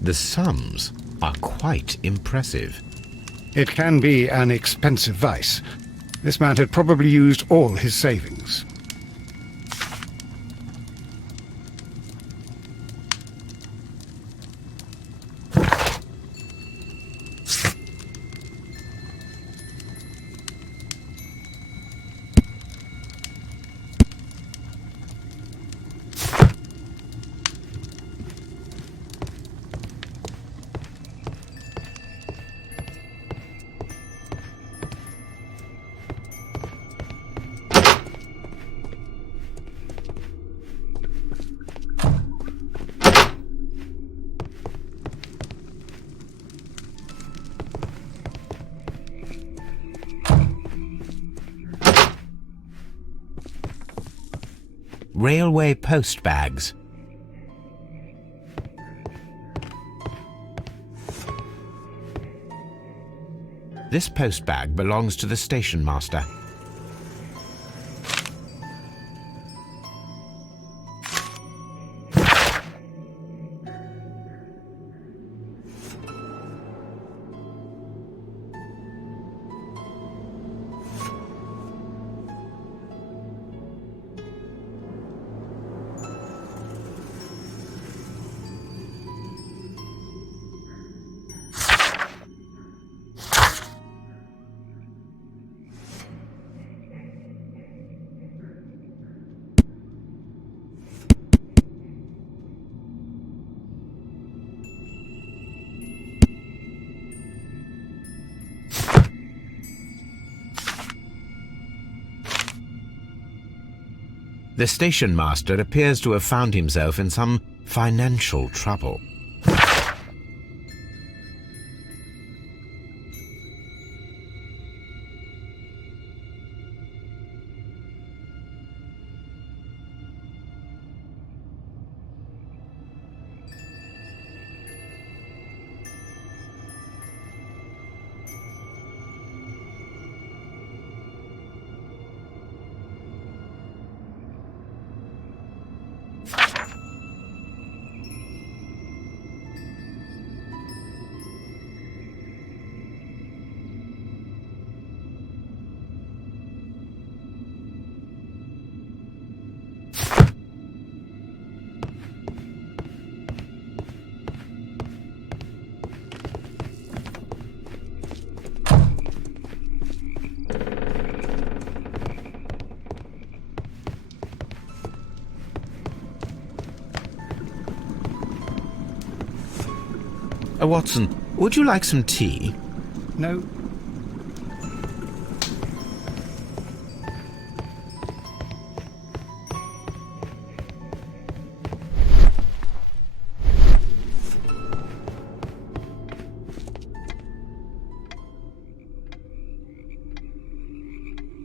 The sums are quite impressive. It can be an expensive vice. This man had probably used all his savings. Railway post bags. This post bag belongs to the station master. The station master appears to have found himself in some financial trouble. Watson, would you like some tea? No.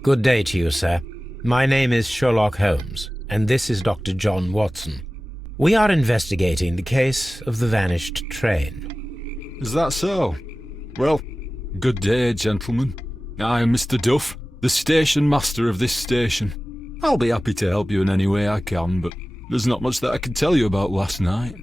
Good day to you, sir. My name is Sherlock Holmes, and this is Dr. John Watson. We are investigating the case of the vanished train. Is that so? Well, good day, gentlemen. I am Mr. Duff, the station master of this station. I'll be happy to help you in any way I can, but there's not much that I can tell you about last night.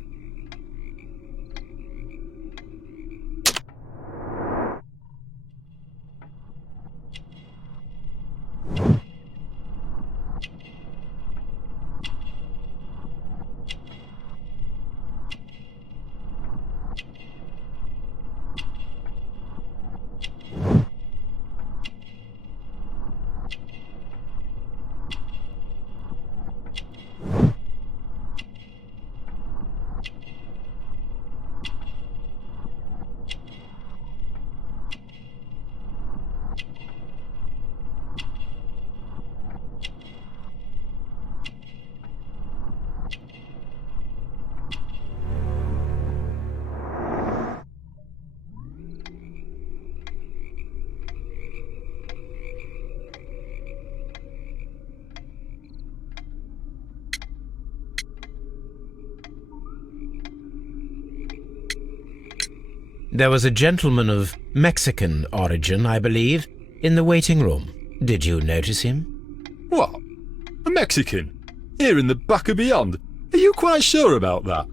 There was a gentleman of Mexican origin, I believe, in the waiting room. Did you notice him? What? A Mexican? Here in the back of beyond? Are you quite sure about that?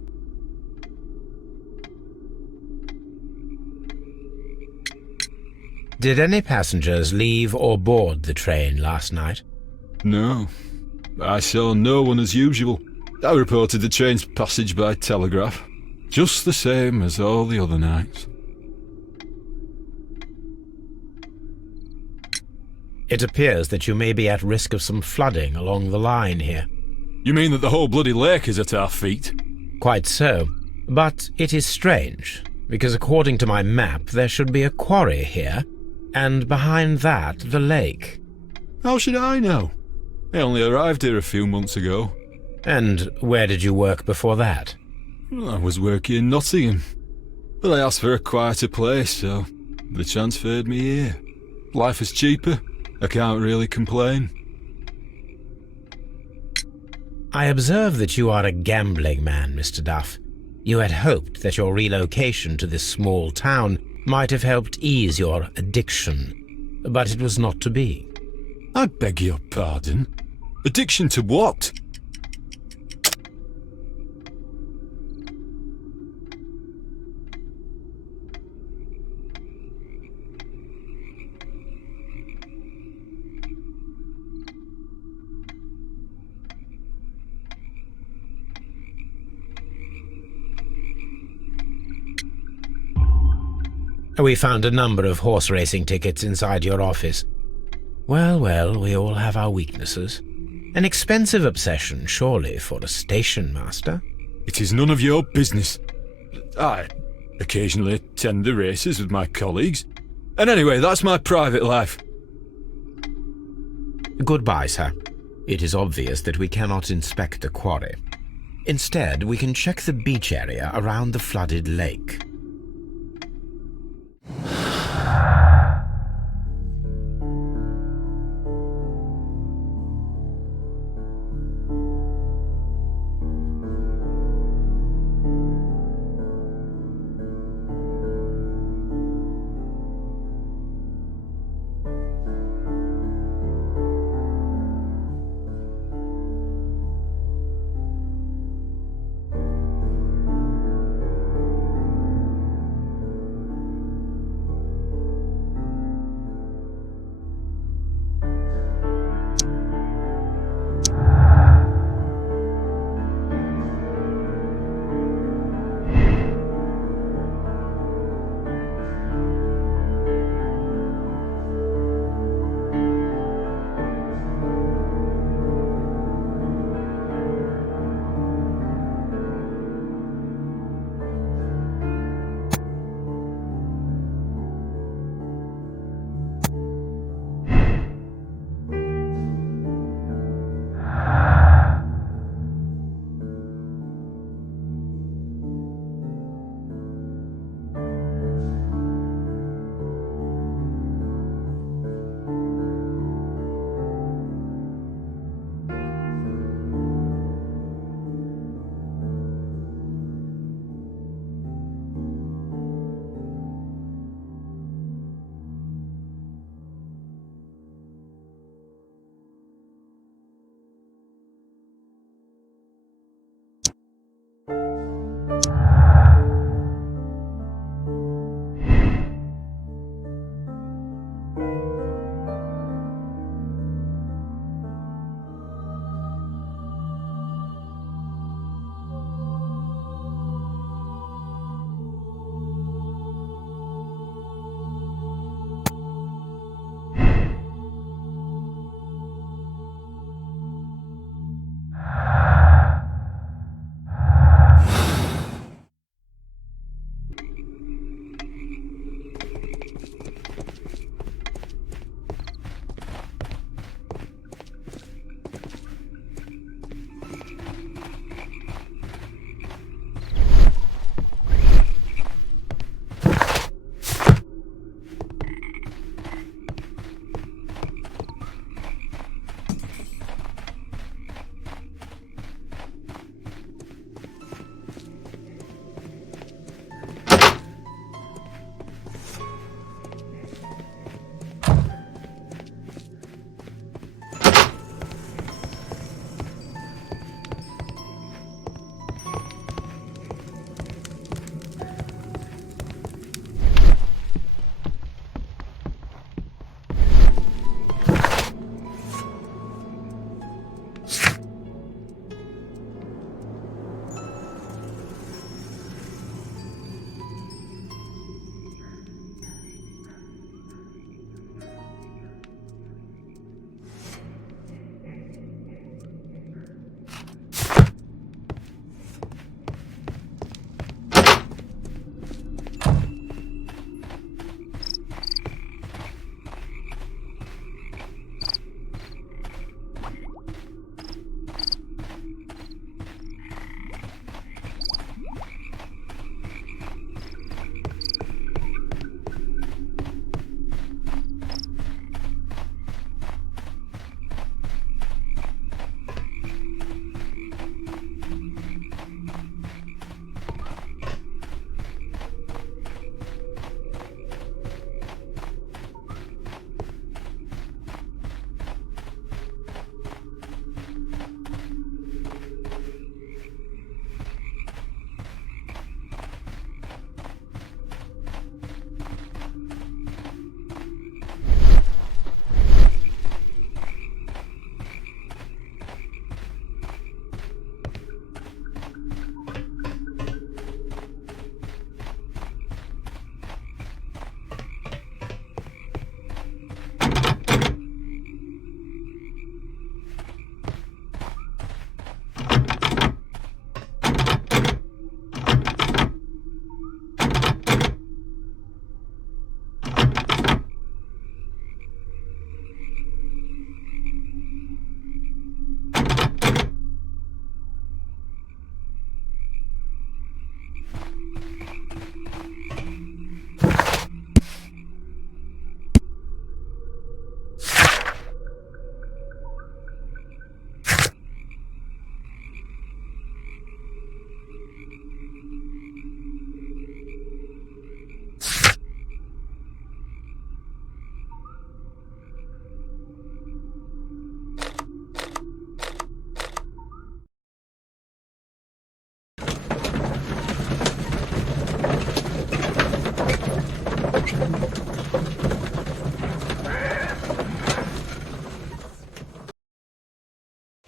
Did any passengers leave or board the train last night? No. I saw no one as usual. I reported the train's passage by telegraph. Just the same as all the other nights. It appears that you may be at risk of some flooding along the line here. You mean that the whole bloody lake is at our feet? Quite so. But it is strange, because according to my map there should be a quarry here, and behind that the lake. How should I know? I only arrived here a few months ago. And where did you work before that? I was working in Nottingham, but I asked for a quieter place, so they transferred me here. Life is cheaper. I can't really complain. I observe that you are a gambling man, Mr. Duff. You had hoped that your relocation to this small town might have helped ease your addiction, but it was not to be. I beg your pardon? Addiction to what? We found a number of horse racing tickets inside your office. Well, we all have our weaknesses. An expensive obsession, surely, for a station master. It is none of your business. I occasionally attend the races with my colleagues. And anyway, that's my private life. Goodbye, sir. It is obvious that we cannot inspect the quarry. Instead, we can check the beach area around the flooded lake.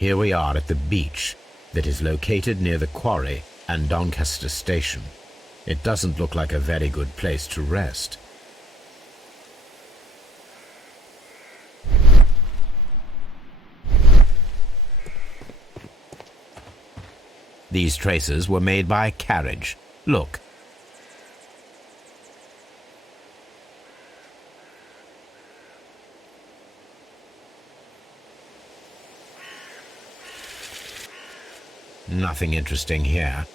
Here we are at the beach that is located near the quarry and Doncaster Station. It doesn't look like a very good place to rest. These traces were made by a carriage. Look. Nothing interesting here.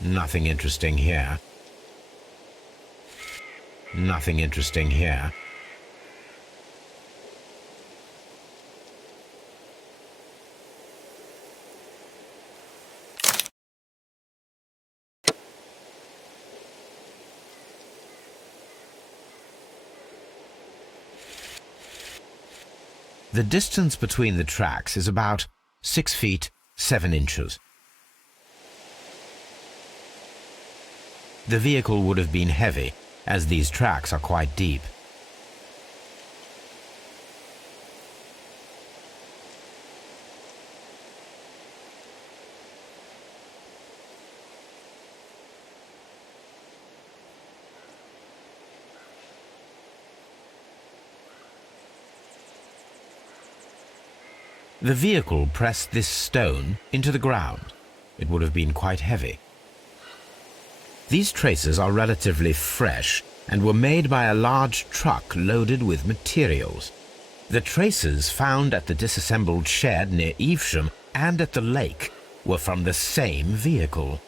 Nothing interesting here. Nothing interesting here. The distance between the tracks is about 6 feet 7 inches. The vehicle would have been heavy, as these tracks are quite deep. The vehicle pressed this stone into the ground. It would have been quite heavy. These traces are relatively fresh and were made by a large truck loaded with materials. The traces found at the disassembled shed near Evesham and at the lake were from the same vehicle.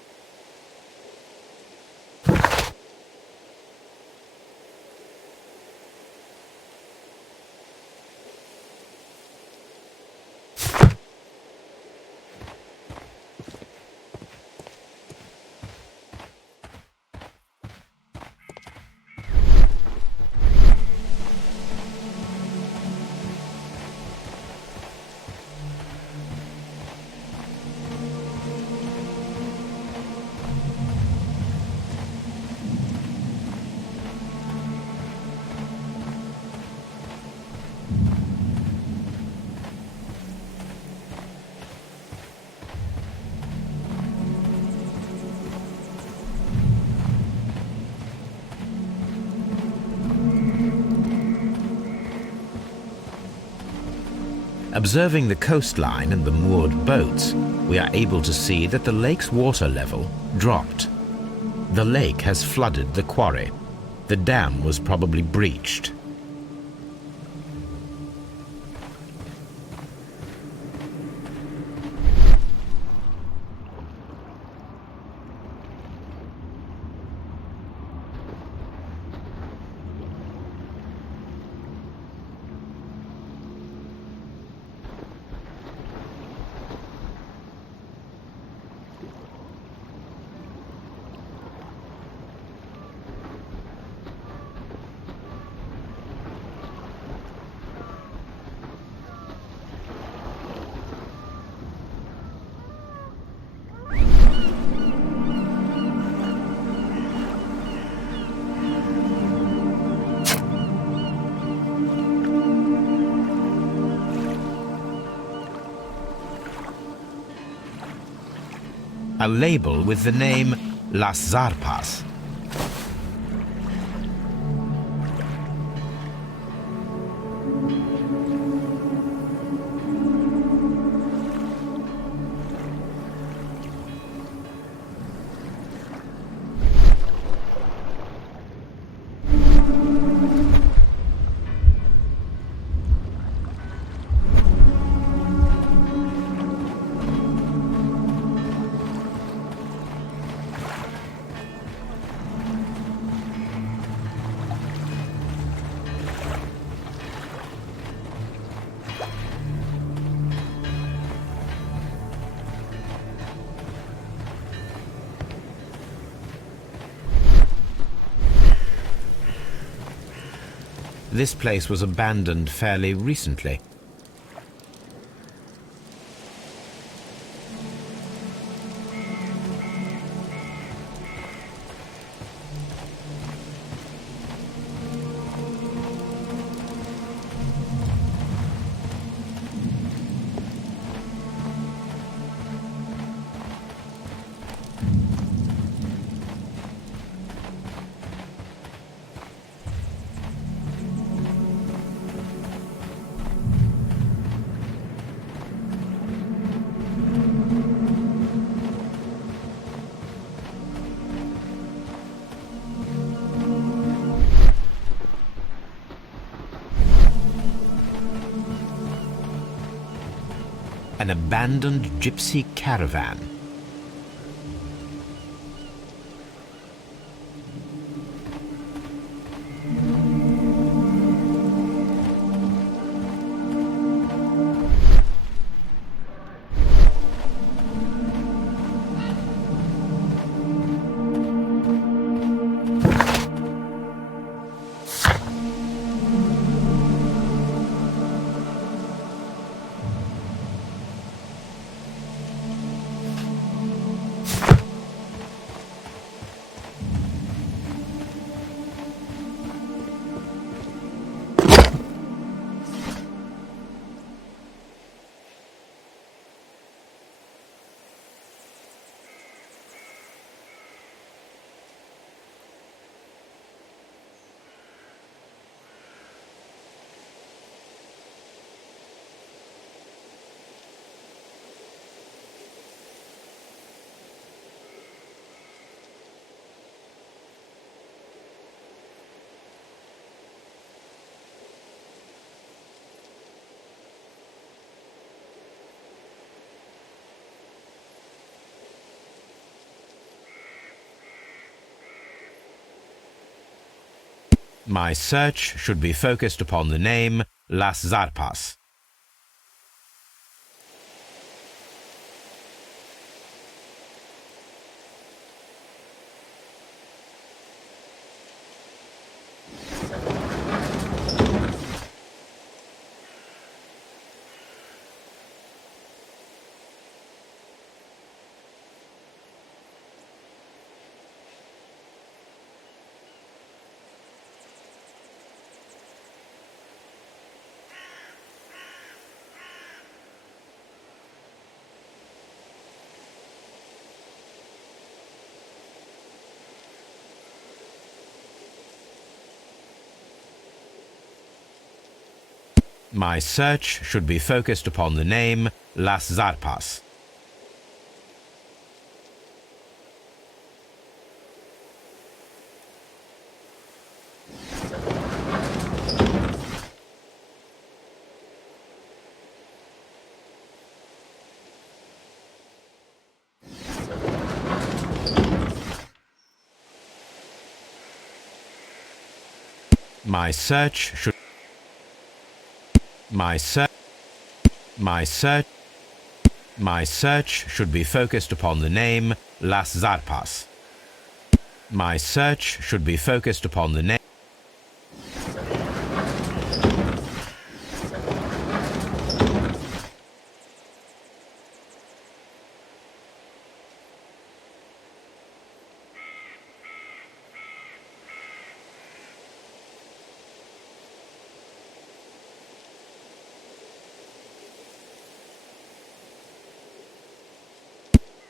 Observing the coastline and the moored boats, we are able to see that the lake's water level dropped. The lake has flooded the quarry. The dam was probably breached. A label with the name Las Zarpas. This place was abandoned fairly recently. An abandoned gypsy caravan. My search should be focused upon the name Las Zarpas. My search should be focused upon the name Las Zarpas. My search should My search should be focused upon the name Las Zarpas. My search should be focused upon the name.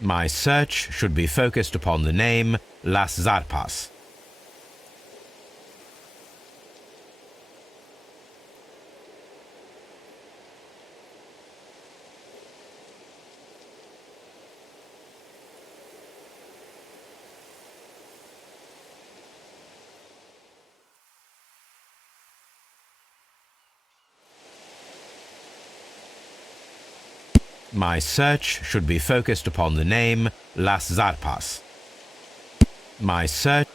My search should be focused upon the name Las Zarpas. My search should be focused upon the name Las Zarpas. My search.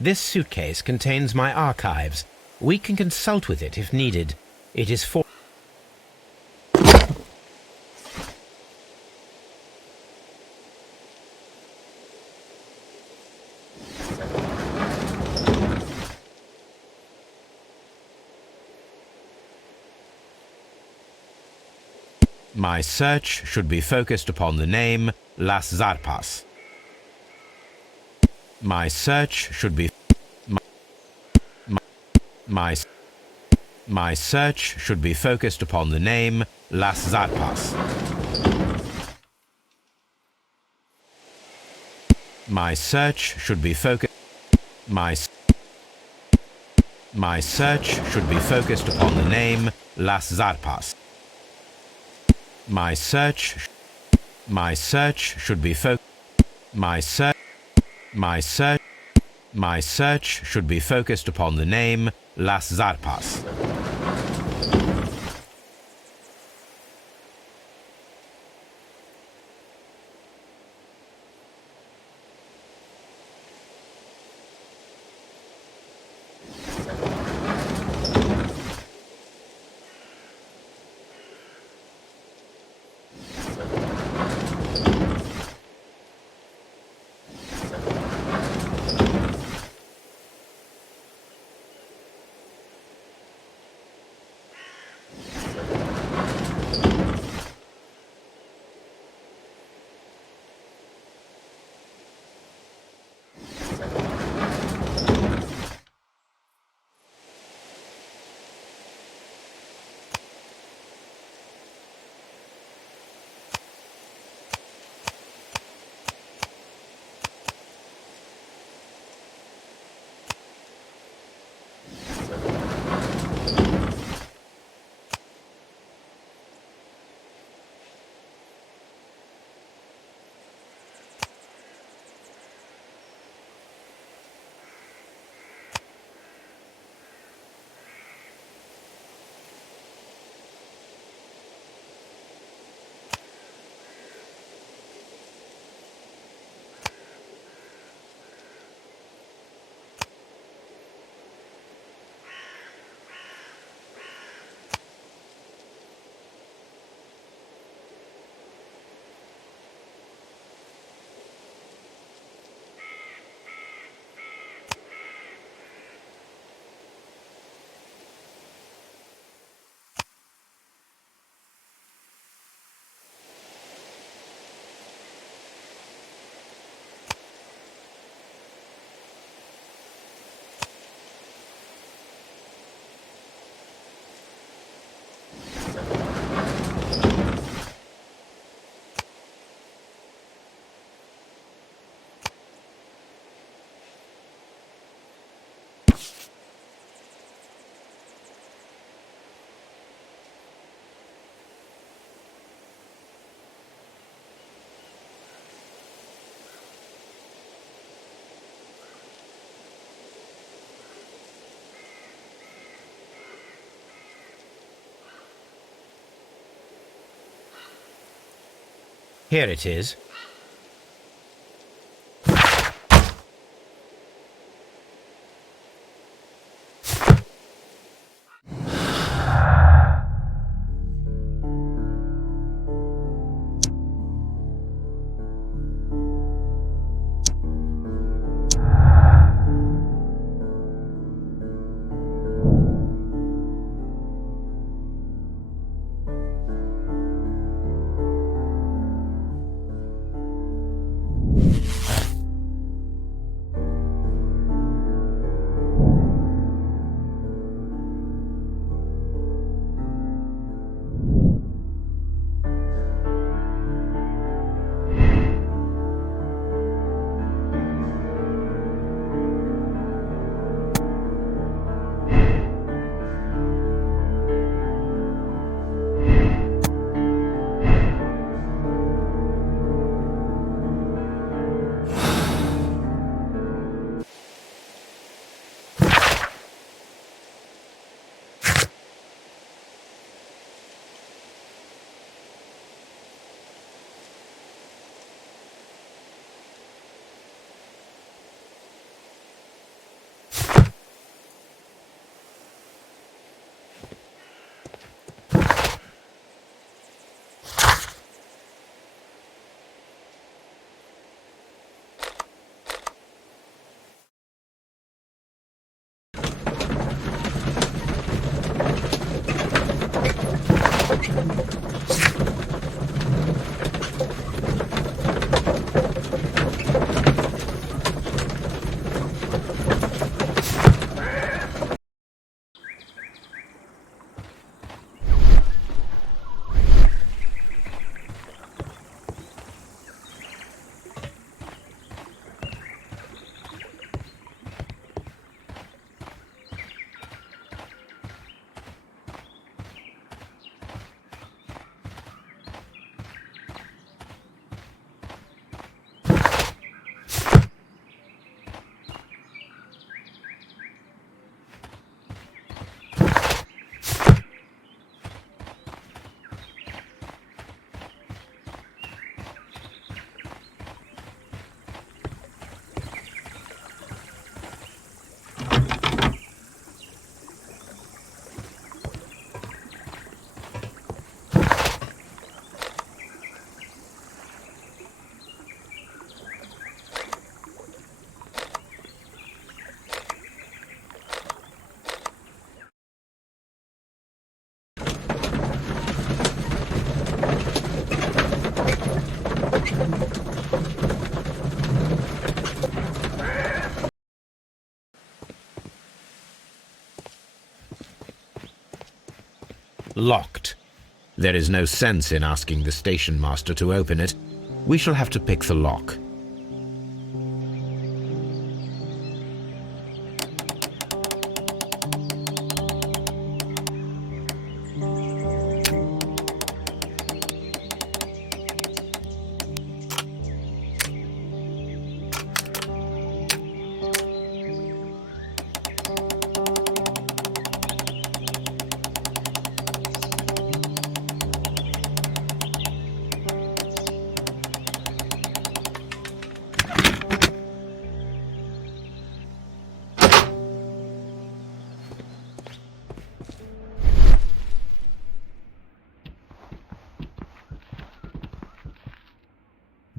This suitcase contains my archives. We can consult with it if needed. It is for... My search should be focused upon the name Las Zarpas. My search should be... My search should be focused upon the name Las Zarpas. My search should be focused... My search should be focused upon the name Las Zarpas. My search should be my search should be focused upon the name Las Zarpas. Here it is. locked. There is no sense in asking the station master to open it. We shall have to pick the lock.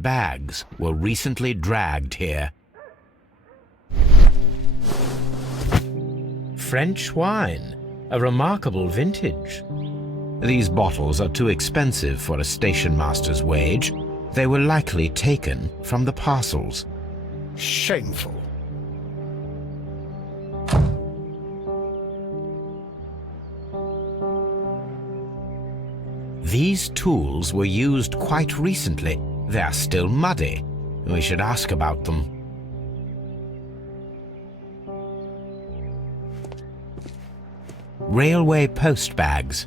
Bags were recently dragged here. French wine, a remarkable vintage. These bottles are too expensive for a station master's wage. They were likely taken from the parcels. Shameful. These tools were used quite recently. They are still muddy. We should ask about them. Railway post bags.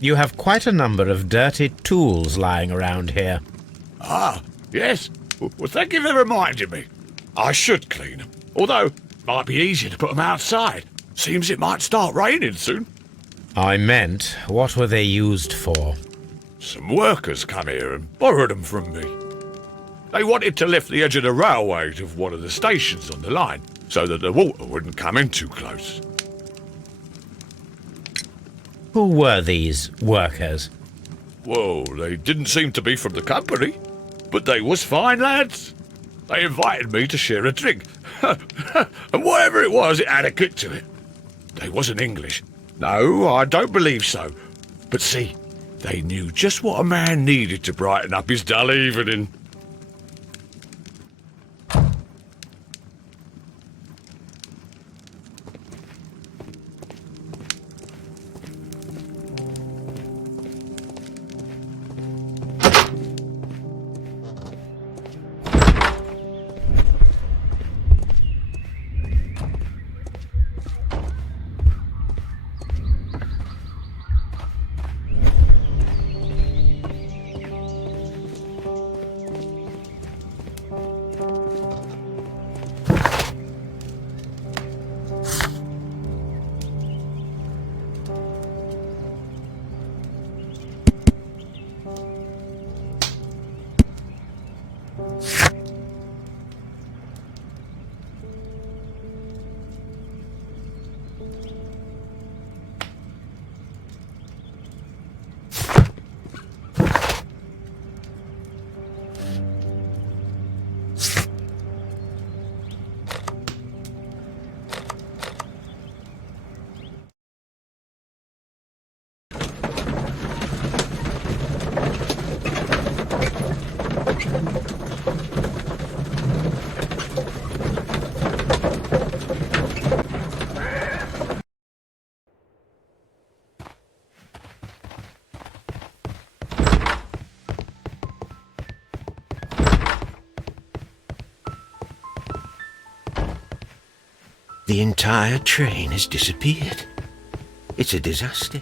You have quite a number of dirty tools lying around here. Ah, yes. Well, thank you for reminding me. I should clean them. Although, it might be easier to put them outside. Seems it might start raining soon. I meant, what were they used for? Some workers come here and borrowed them from me. They wanted to lift the edge of the railway to one of the stations on the line, so that the water wouldn't come in too close. Who were these workers? Well, they didn't seem to be from the company, but they was fine lads. They invited me to share a drink, and whatever it was, it had a kick to it. They wasn't English. No, I don't believe so. But see, they knew just what a man needed to brighten up his dull evening. The entire train has disappeared. It's a disaster.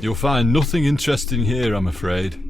You'll find nothing interesting here, I'm afraid.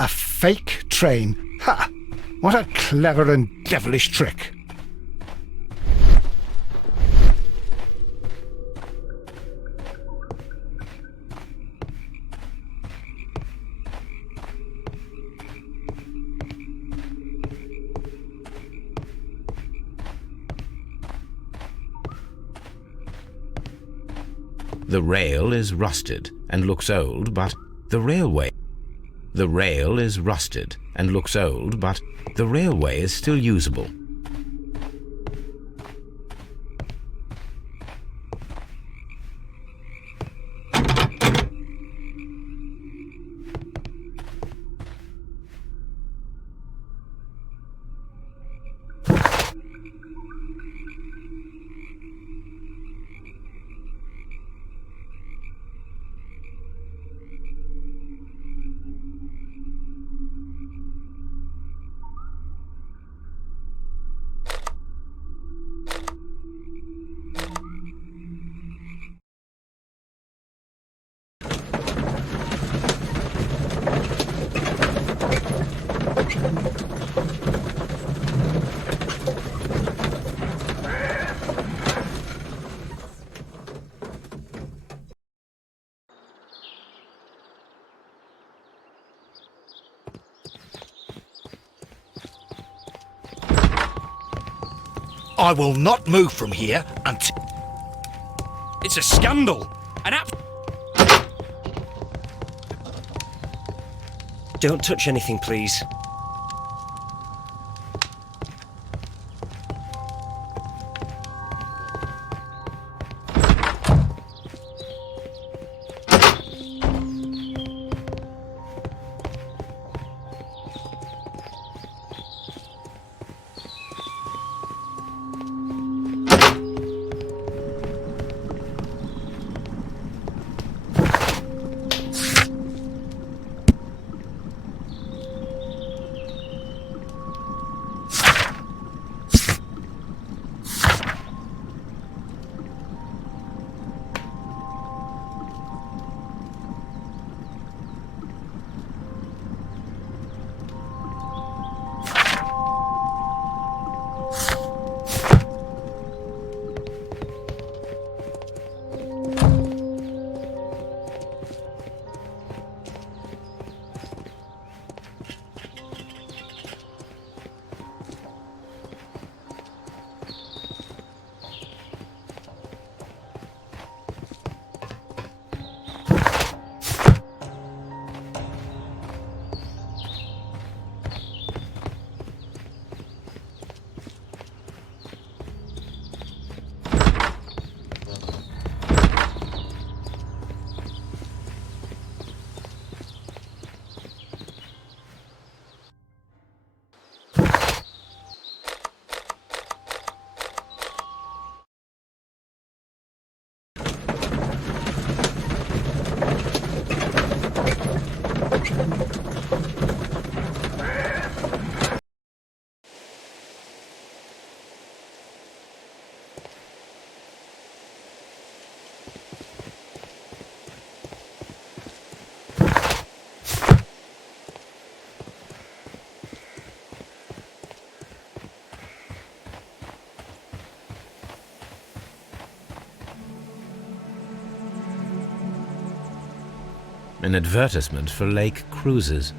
A fake train. Ha! What a clever and devilish trick. The rail is rusted and looks old, but the railway... The rail is rusted and looks old, but the railway is still usable. I will not move from here until... It's a scandal! An app... Don't touch anything, please. An advertisement for lake cruises.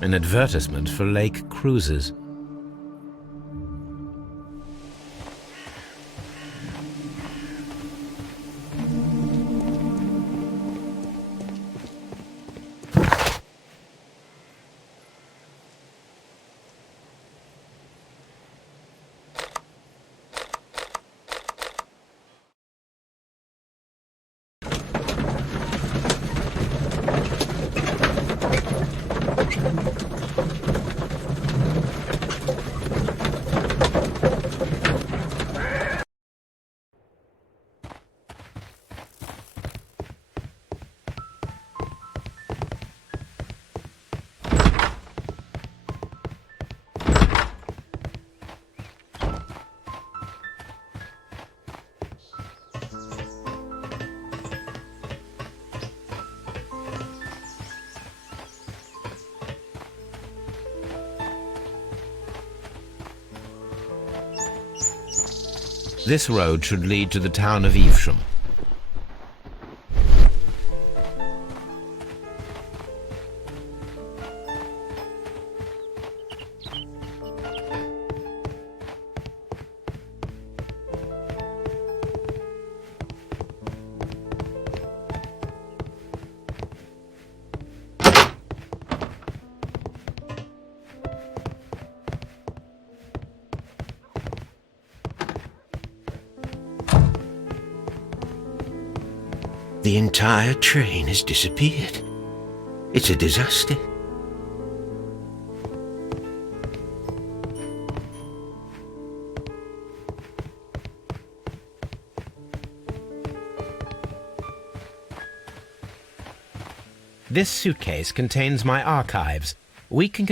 An advertisement for lake cruises. This road should lead to the town of Evesham. The entire train has disappeared. It's a disaster. This suitcase contains my archives. We can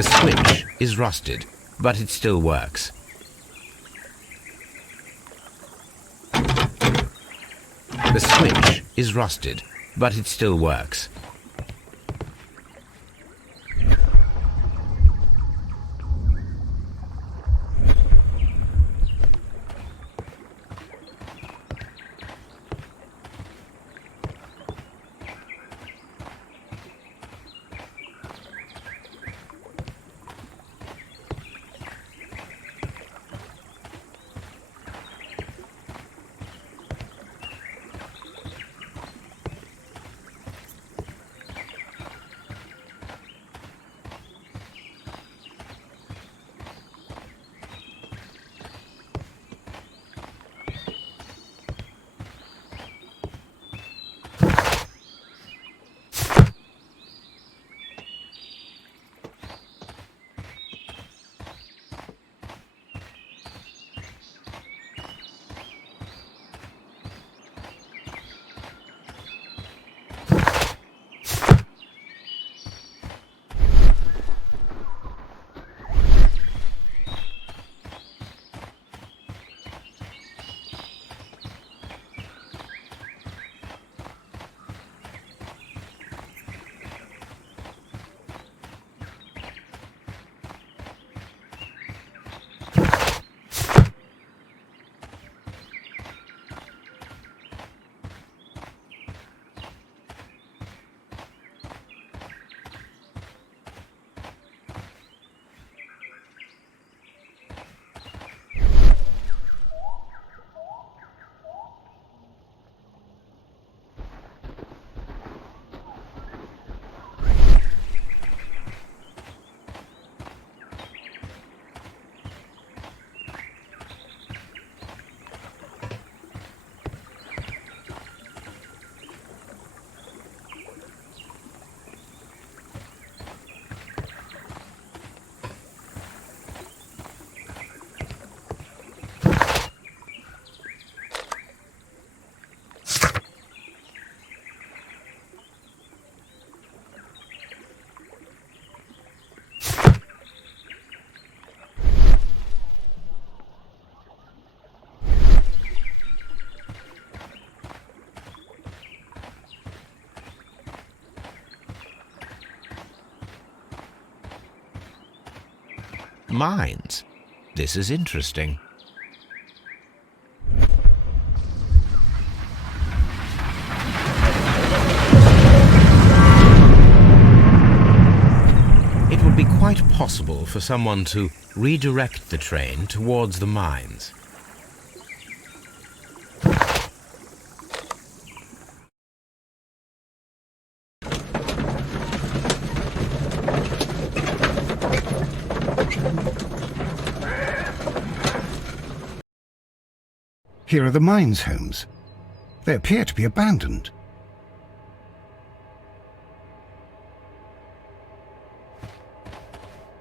The switch is rusted, but it still works. The switch is rusted, but it still works. Mines. This is interesting. It would be quite possible for someone to redirect the train towards the mines. Here are the mines, Holmes. They appear to be abandoned.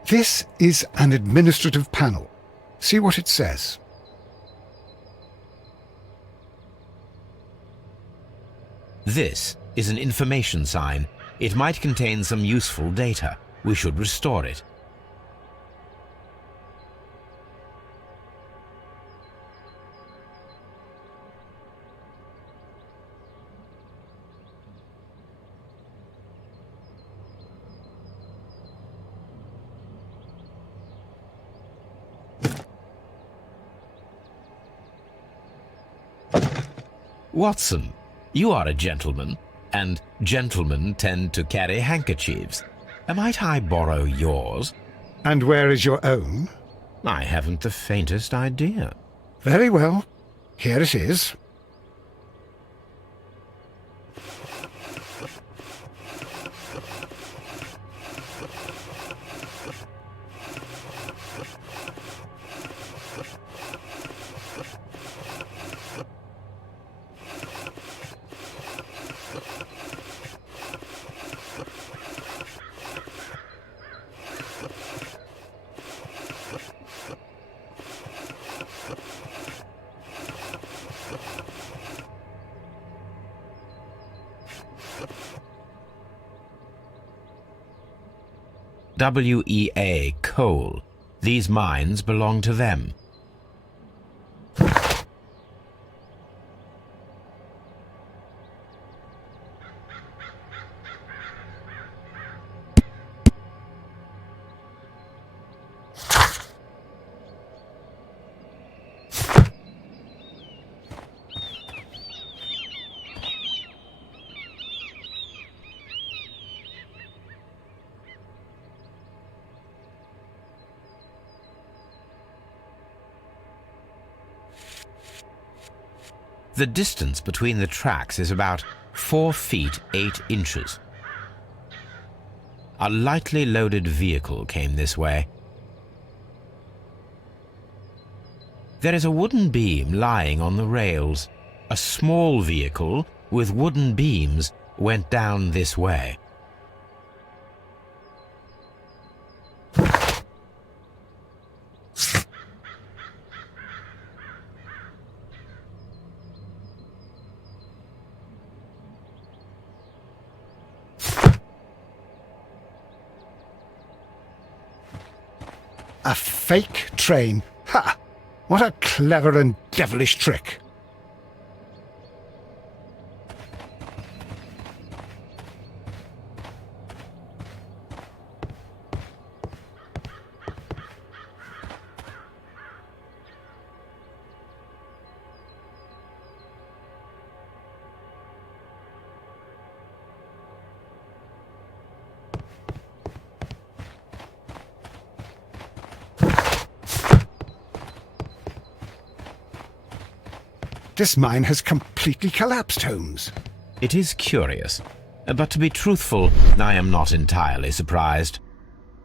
This is an administrative panel. See what it says. This is an information sign. It might contain some useful data. We should restore it. Watson, you are a gentleman, and gentlemen tend to carry handkerchiefs. Might I borrow yours? And where is your own? I haven't the faintest idea. Very well. Here it is. WEA coal. These mines belong to them. The distance between the tracks is about 4 feet 8 inches. A lightly loaded vehicle came this way. There is a wooden beam lying on the rails. A small vehicle with wooden beams went down this way. A fake train. Ha! What a clever and devilish trick. This mine has completely collapsed, Holmes. It is curious, but to be truthful, I am not entirely surprised.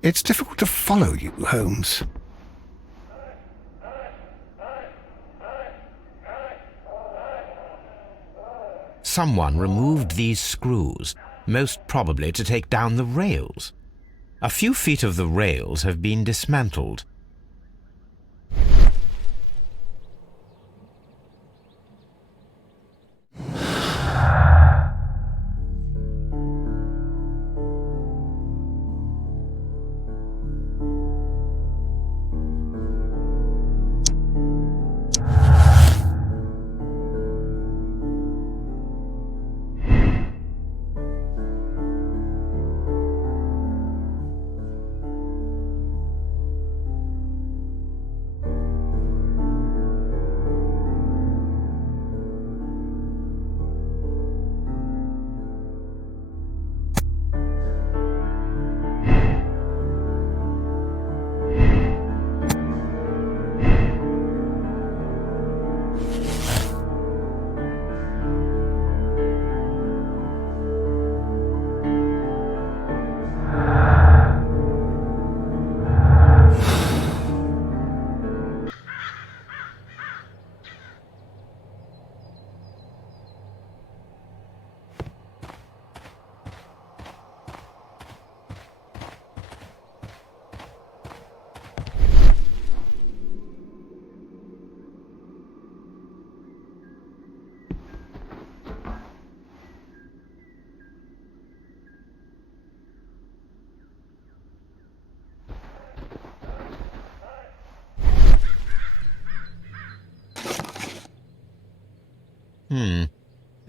It's difficult to follow you, Holmes. Someone removed these screws, most probably to take down the rails. A few feet of the rails have been dismantled.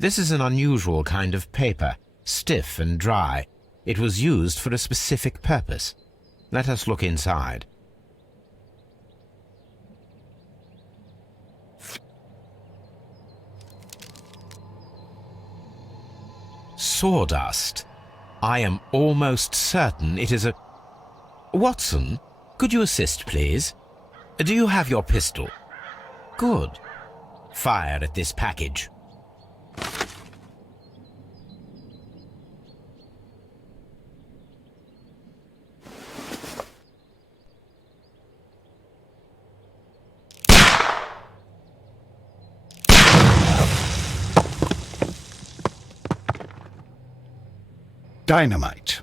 This is an unusual kind of paper, stiff and dry. It was used for a specific purpose. Let us look inside. Sawdust. I am almost certain it is a... Watson, could you assist, please? Do you have your pistol? Good. Fire at this package. Dynamite.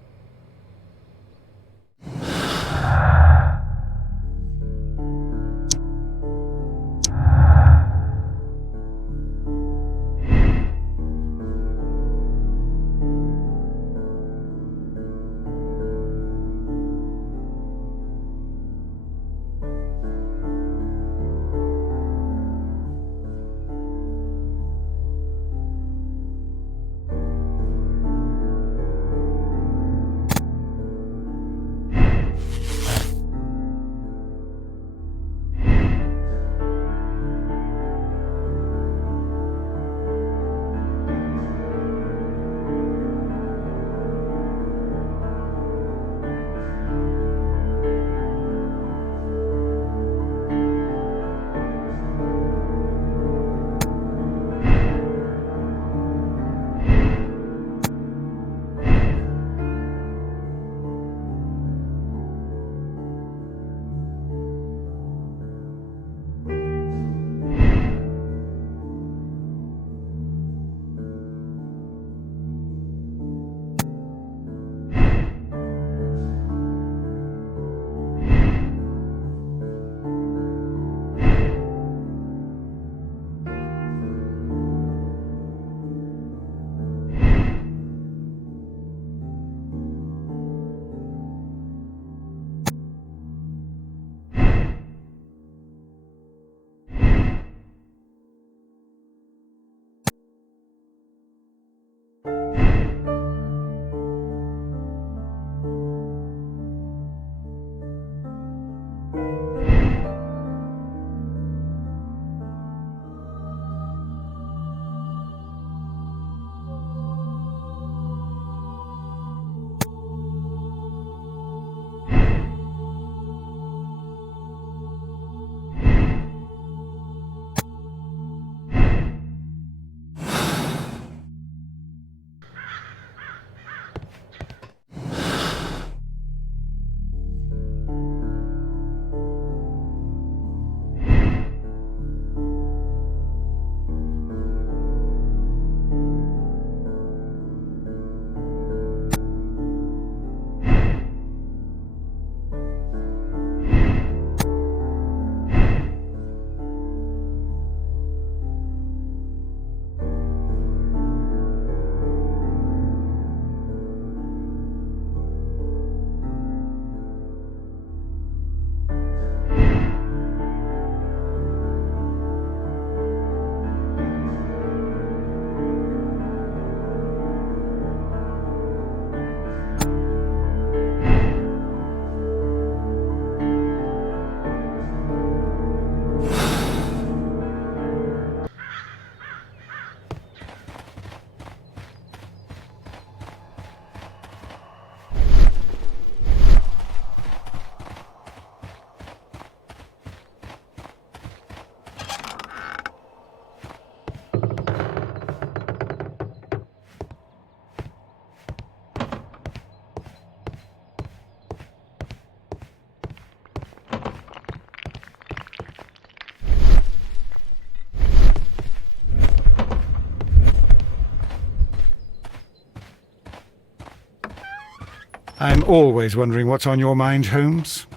I'm always wondering what's on your mind, Holmes.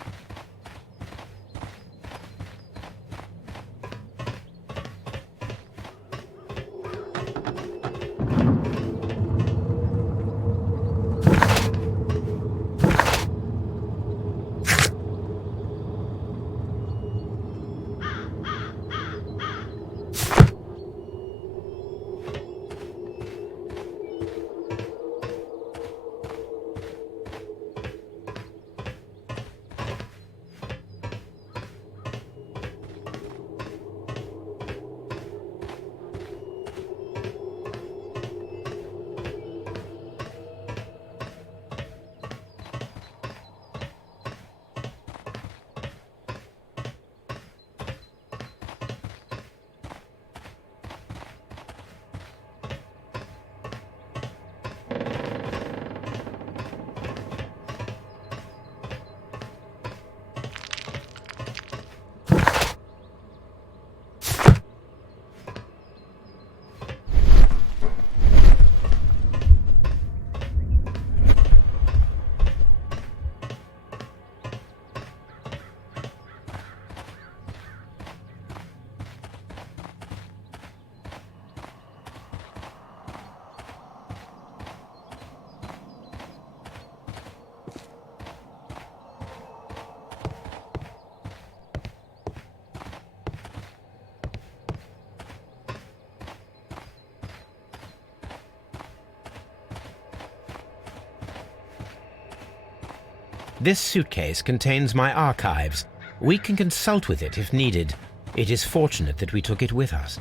This suitcase contains my archives. We can consult with it if needed. It is fortunate that we took it with us.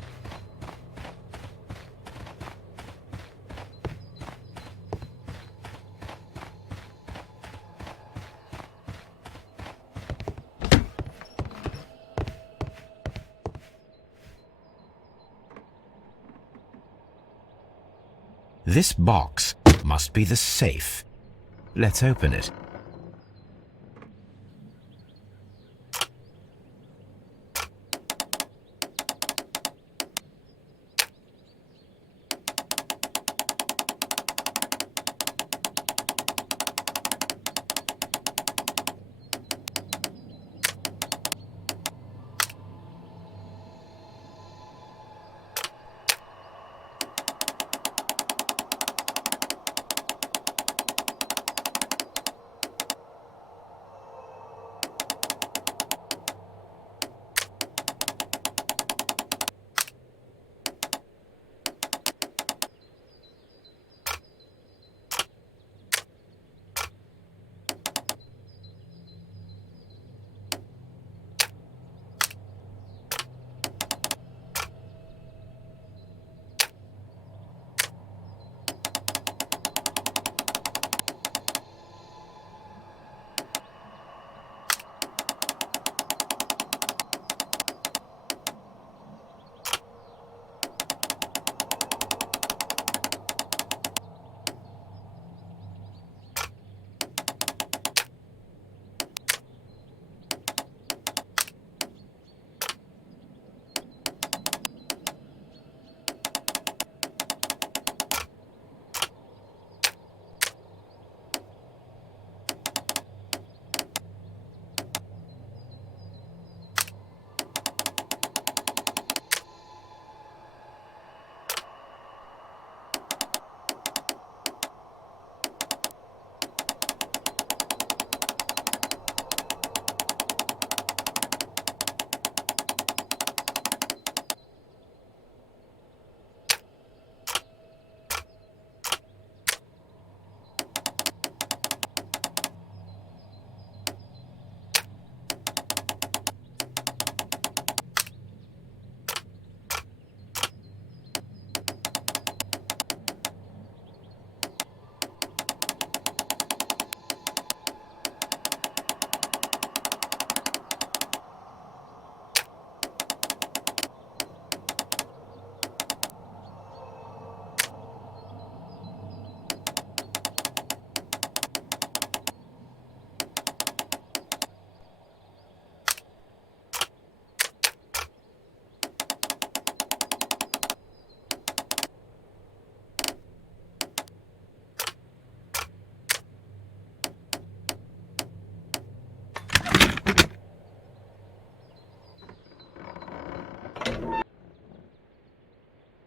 This box must be the safe. Let's open it.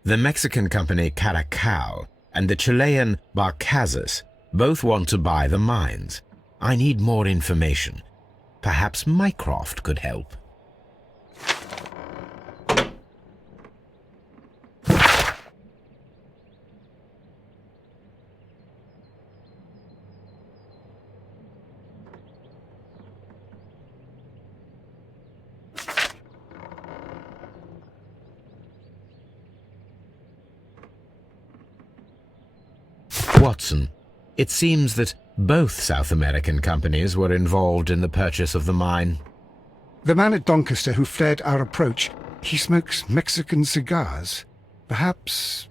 The Mexican company Caracal and the Chilean Barcazas both want to buy the mines. I need more information. Perhaps Mycroft could help. Watson, it seems that both South American companies were involved in the purchase of the mine. The man at Doncaster who fled our approach, he smokes Mexican cigars. Perhaps...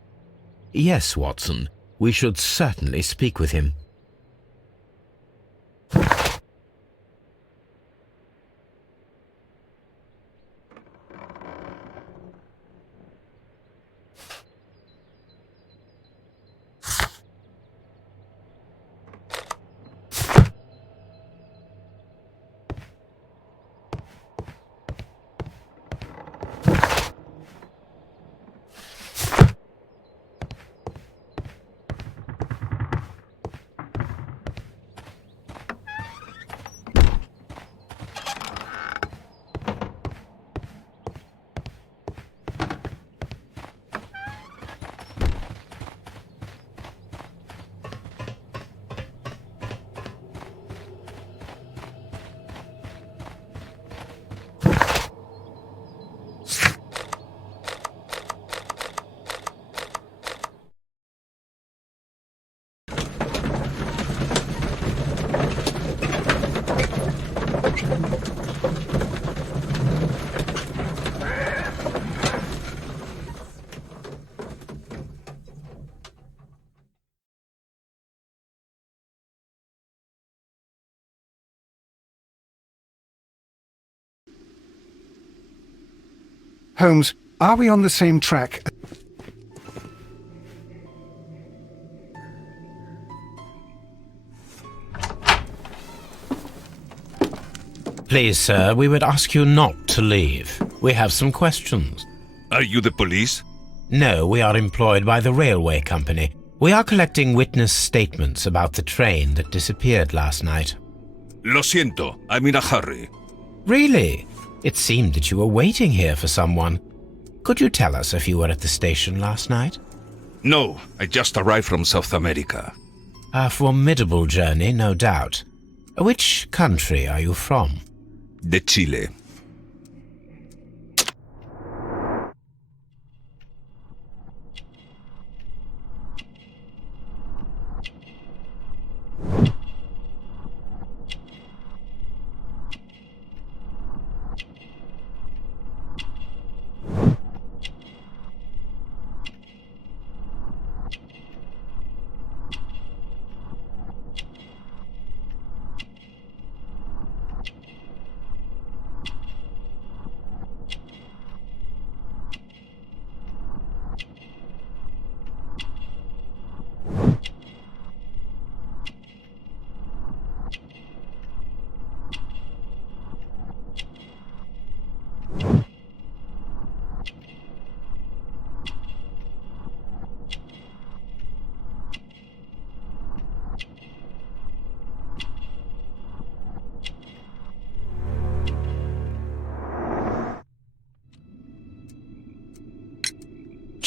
Yes, Watson. We should certainly speak with him. Holmes, are we on the same track? Please, sir, we would ask you not to leave. We have some questions. Are you the police? No, we are employed by the railway company. We are collecting witness statements about the train that disappeared last night. Lo siento, I'm in a hurry. Really? It seemed that you were waiting here for someone. Could you tell us if you were at the station last night? No, I just arrived from South America. A formidable journey, no doubt. Which country are you from? De Chile.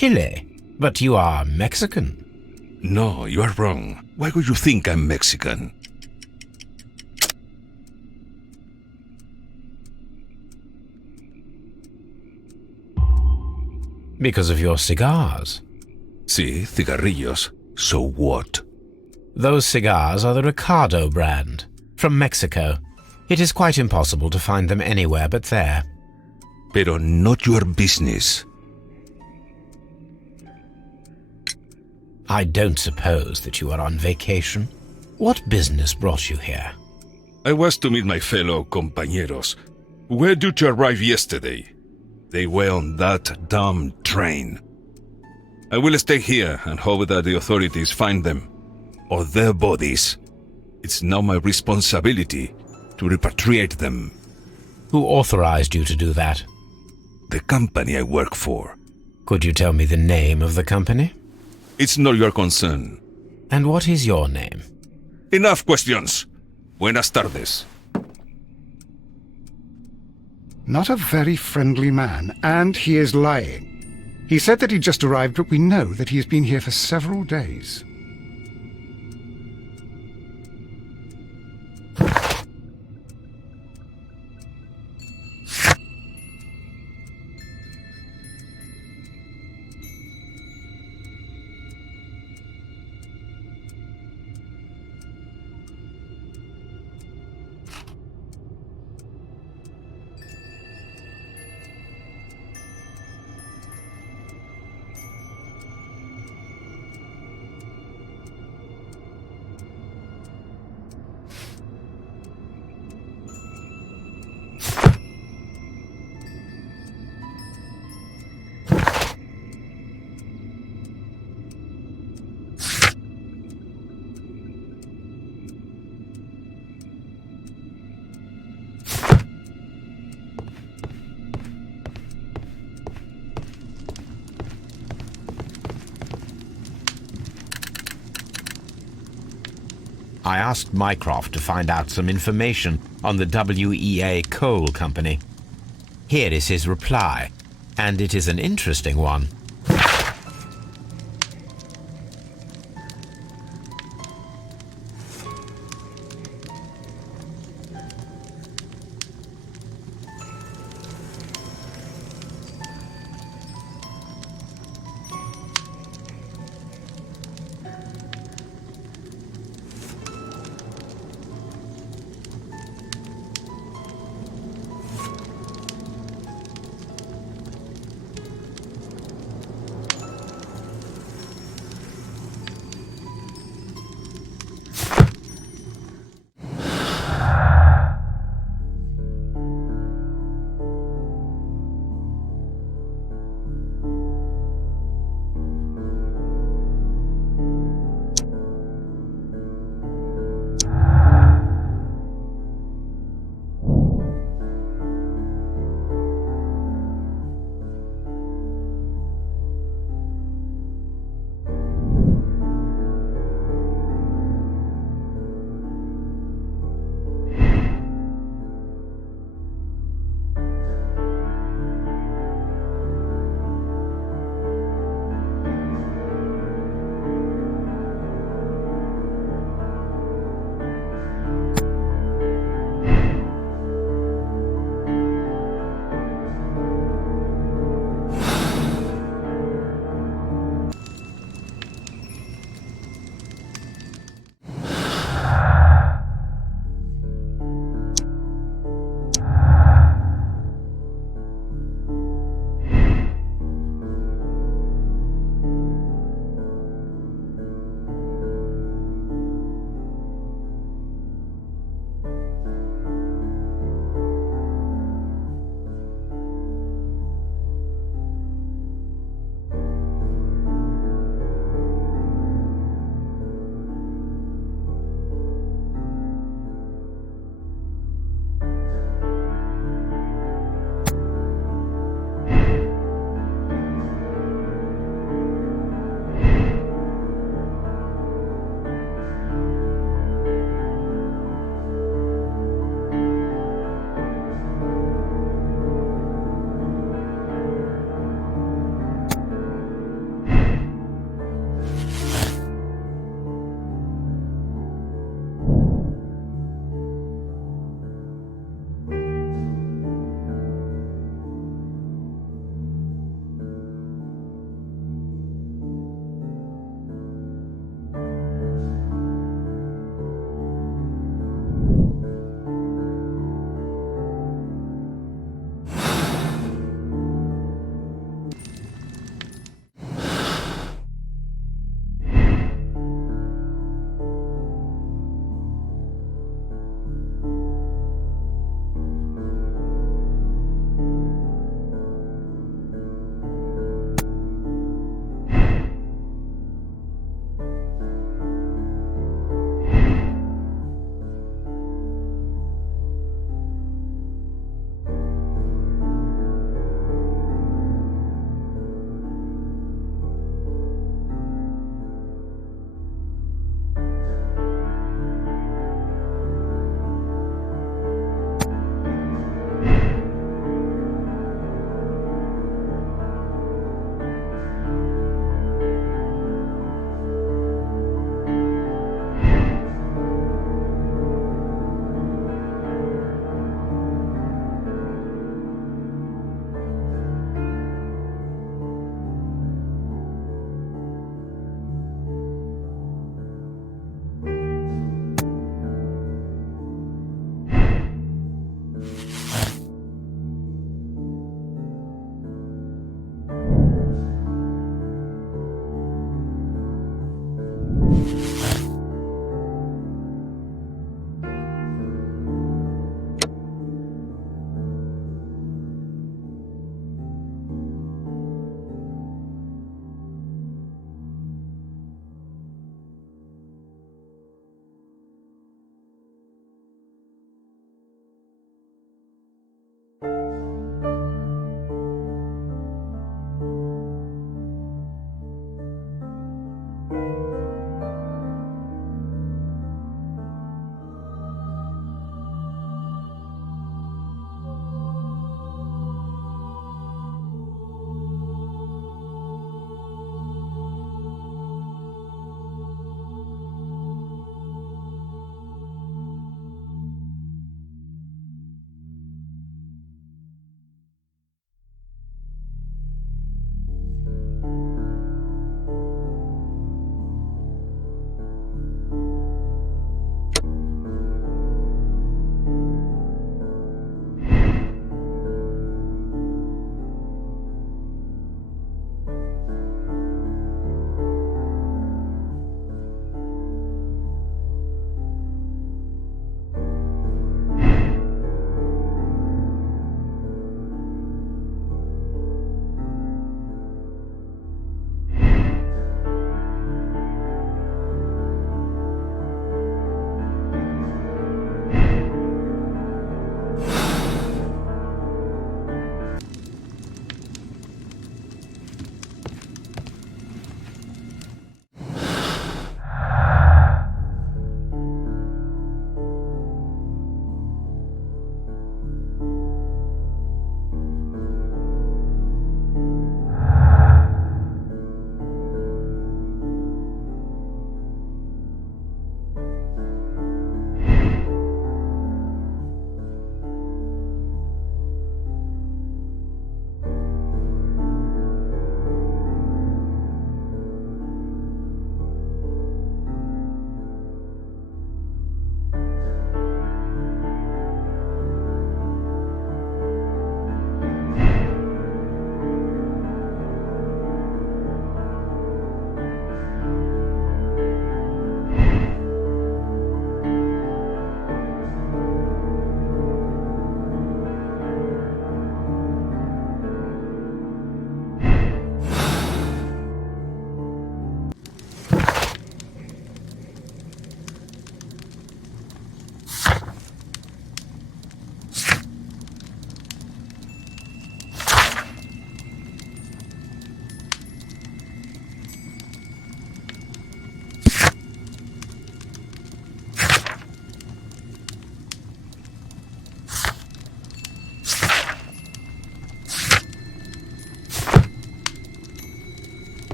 Chile? But you are Mexican. No, you are wrong. Why would you think I'm Mexican? Because of your cigars. Sí, cigarrillos. So what? Those cigars are the Ricardo brand, from Mexico. It is quite impossible to find them anywhere but there. Pero not your business. I don't suppose that you are on vacation. What business brought you here? I was to meet my fellow compañeros, who were due to arrive yesterday. They were on that damn train. I will stay here and hope that the authorities find them, or their bodies. It's now my responsibility to repatriate them. Who authorized you to do that? The company I work for, Could you tell me the name of the company? It's not your concern. And what is your name? Enough questions. Buenas tardes. Not a very friendly man, and he is lying. He said that he just arrived, but we know that he has been here for several days. I asked Mycroft to find out some information on the WEA Coal Company. Here is his reply, and it is an interesting one.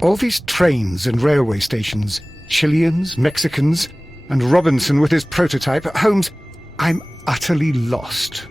All these trains and railway stations, Chileans, Mexicans, and Robinson with his prototype. Holmes, I'm utterly lost.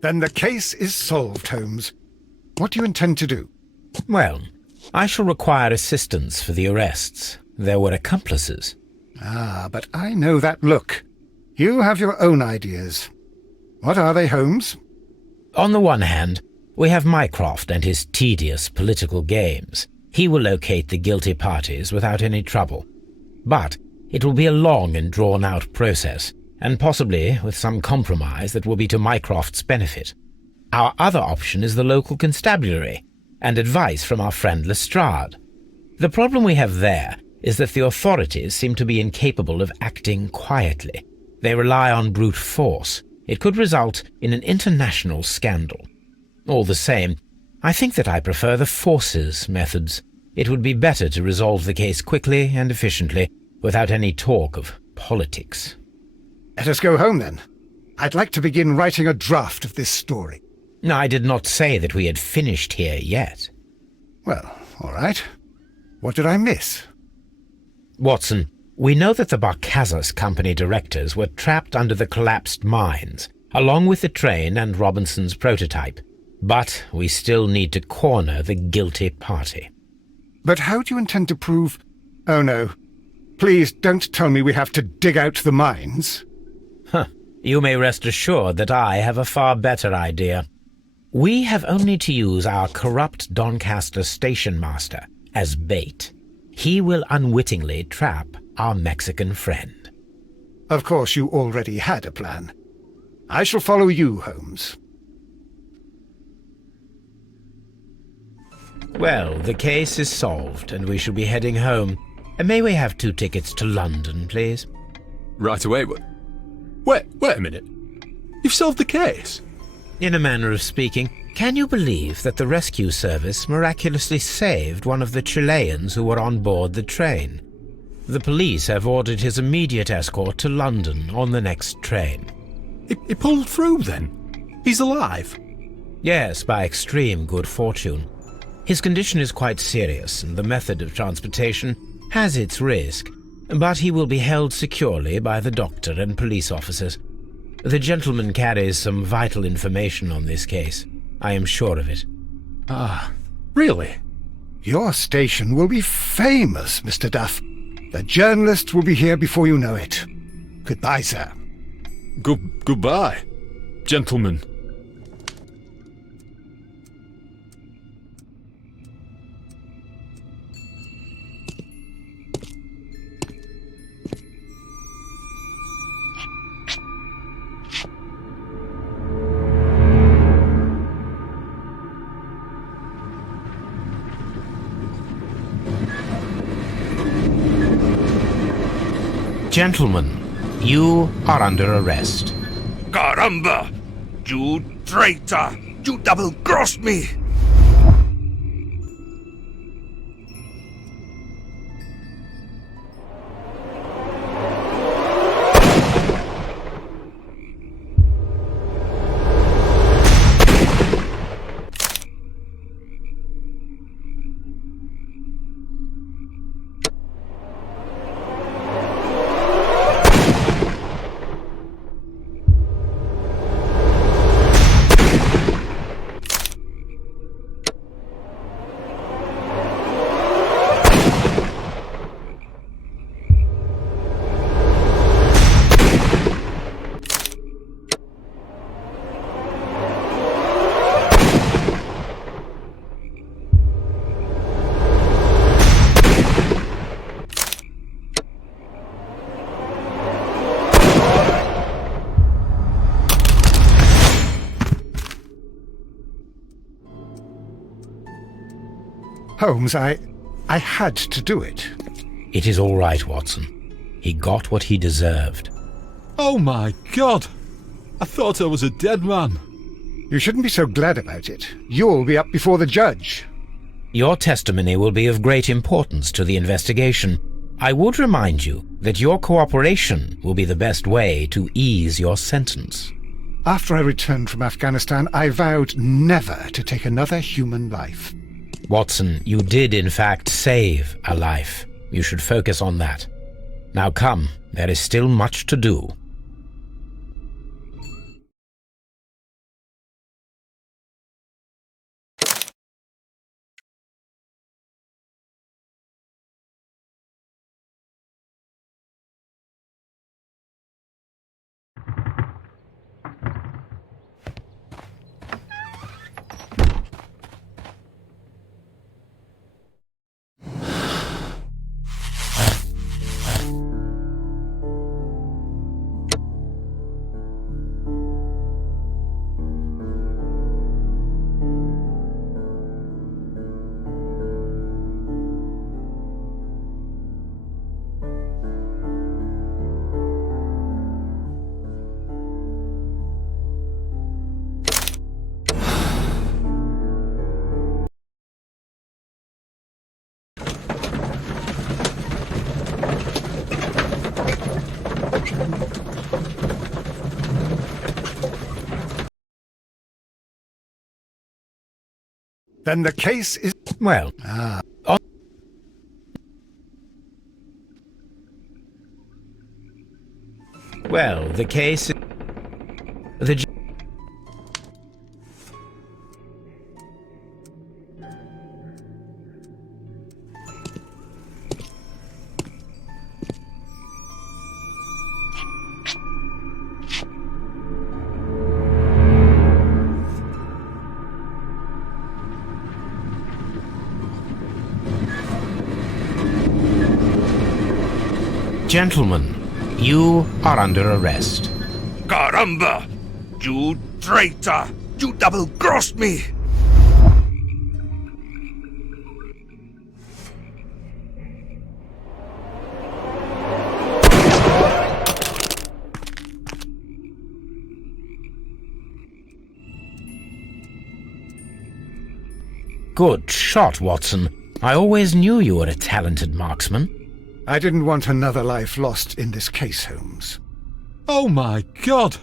Then the case is solved, Holmes. What do you intend to do? Well, I shall require assistance for the arrests. There were accomplices. Ah, but I know that look. You have your own ideas. What are they, Holmes? On the one hand, we have Mycroft and his tedious political games. He will locate the guilty parties without any trouble. But it will be a long and drawn-out process, and possibly with some compromise that will be to Mycroft's benefit. Our other option is the local constabulary, and advice from our friend Lestrade. The problem we have there is that the authorities seem to be incapable of acting quietly. They rely on brute force. It could result in an international scandal. All the same, I think that I prefer the forces methods. It would be better to resolve the case quickly and efficiently, without any talk of politics. Let us go home, then. I'd like to begin writing a draft of this story. I did not say that we had finished here yet. Well, all right. What did I miss? Watson, we know that the Barcazas Company directors were trapped under the collapsed mines, along with the train and Robinson's prototype. But we still need to corner the guilty party. But how do you intend to prove... Oh, no. Please don't tell me we have to dig out the mines. You may rest assured that I have a far better idea. We have only to use our corrupt Doncaster station master as bait. He will unwittingly trap our Mexican friend. Of course, you already had a plan. I shall follow you, Holmes. Well, the case is solved, and we shall be heading home. May we have 2 tickets to London, please? Right away. Wait a minute. You've solved the case? In a manner of speaking, can you believe that the rescue service miraculously saved one of the Chileans who were on board the train? The police have ordered his immediate escort to London on the next train. He pulled through, then? He's alive? Yes, by extreme good fortune. His condition is quite serious, and the method of transportation has its risk, but he will be held securely by the doctor and police officers. The gentleman carries some vital information on this case. I am sure of it. Ah, really? Your station will be famous, Mr. Duff. The journalists will be here before you know it. Goodbye, sir. Goodbye, gentlemen. Gentlemen, you are under arrest. Caramba! You traitor! You double-crossed me! Holmes, I had to do it. It is all right, Watson. He got what he deserved. Oh my God! I thought I was a dead man. You shouldn't be so glad about it. You'll be up before the judge. Your testimony will be of great importance to the investigation. I would remind you that your cooperation will be the best way to ease your sentence. After I returned from Afghanistan, I vowed never to take another human life. Watson, you did in fact save a life. You should focus on that. Now come, there is still much to do. Then the case is... Well, well, the case... The... Gentlemen, you are under arrest. Caramba! You traitor! You double-crossed me! Good shot, Watson. I always knew you were a talented marksman. I didn't want another life lost in this case, Holmes. Oh my God!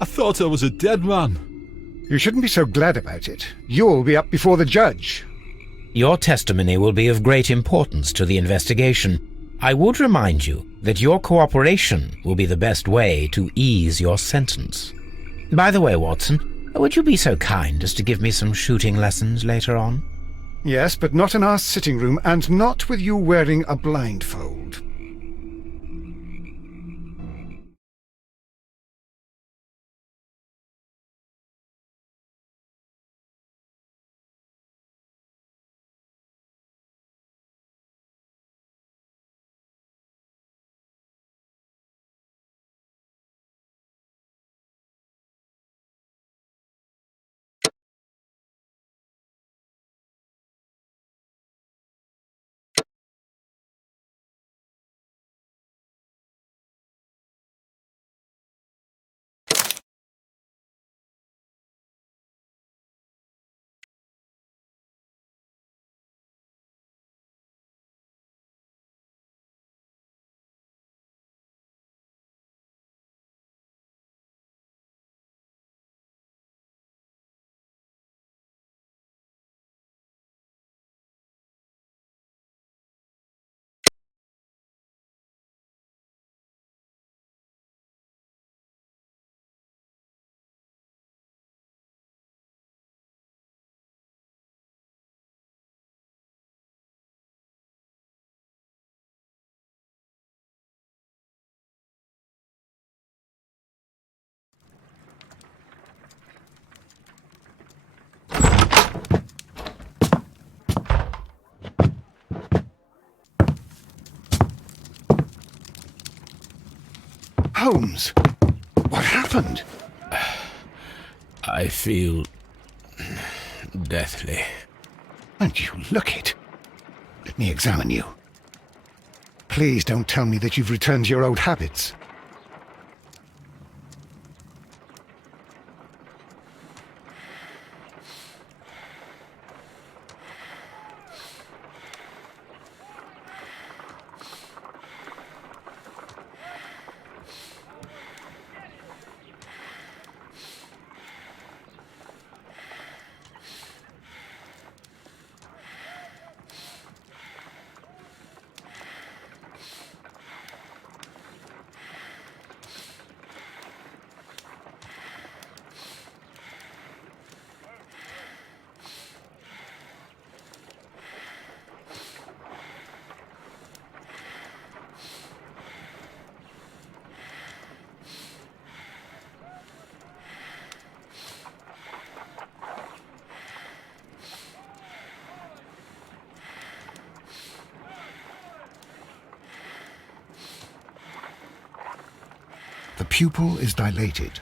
I thought I was a dead man. You shouldn't be so glad about it. You'll be up before the judge. Your testimony will be of great importance to the investigation. I would remind you that your cooperation will be the best way to ease your sentence. By the way, Watson, would you be so kind as to give me some shooting lessons later on? Yes, but not in our sitting room, and not with you wearing a blindfold. Holmes, what happened? I feel deathly. And you look it. Let me examine you. Please don't tell me that you've returned to your old habits. The pupil is dilated.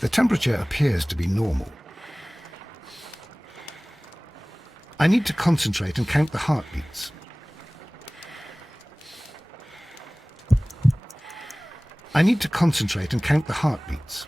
The temperature appears to be normal. I need to concentrate and count the heartbeats. I need to concentrate and count the heartbeats.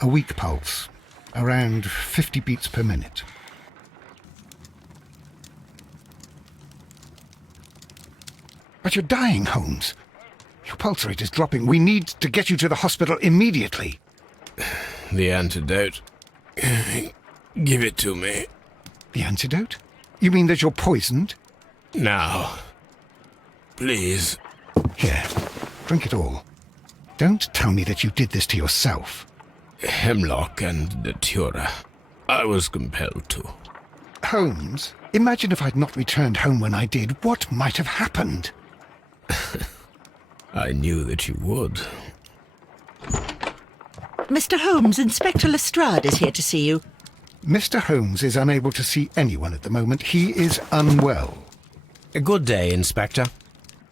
A weak pulse, around 50 beats per minute. But you're dying, Holmes. Your pulse rate is dropping. We need to get you to the hospital immediately. The antidote. Give it to me. The antidote? You mean that you're poisoned? Now. Please. Here, drink it all. Don't tell me that you did this to yourself. Hemlock and datura. I was compelled to. Holmes, imagine if I'd not returned home when I did. What might have happened? I knew that you would. Mr. Holmes, Inspector Lestrade is here to see you. Mr. Holmes is unable to see anyone at the moment. He is unwell. Good day, Inspector.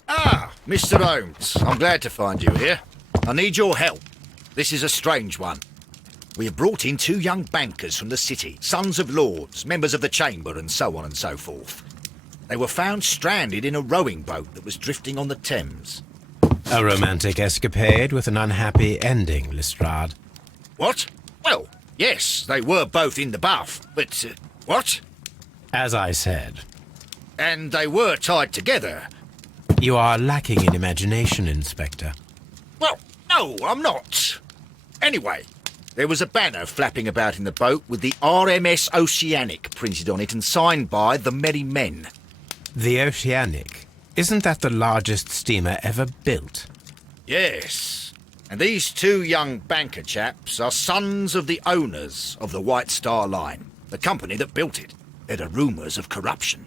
Ah, Mr. Holmes. I'm glad to find you here. I need your help. This is a strange one. We have brought in 2 young bankers from the city, sons of lords, members of the Chamber, and so on and so forth. They were found stranded in a rowing boat that was drifting on the Thames. A romantic escapade with an unhappy ending, Lestrade. What? Well, yes, they were both in the bath, but, what? As I said, And they were tied together. you are lacking in imagination, Inspector. Well, no, I'm not. Anyway, there was a banner flapping about in the boat with the RMS Oceanic printed on it and signed by the Merry Men. The Oceanic. Isn't that the largest steamer ever built? Yes. And these 2 young banker chaps are sons of the owners of the White Star Line, the company that built it. There are rumours of corruption.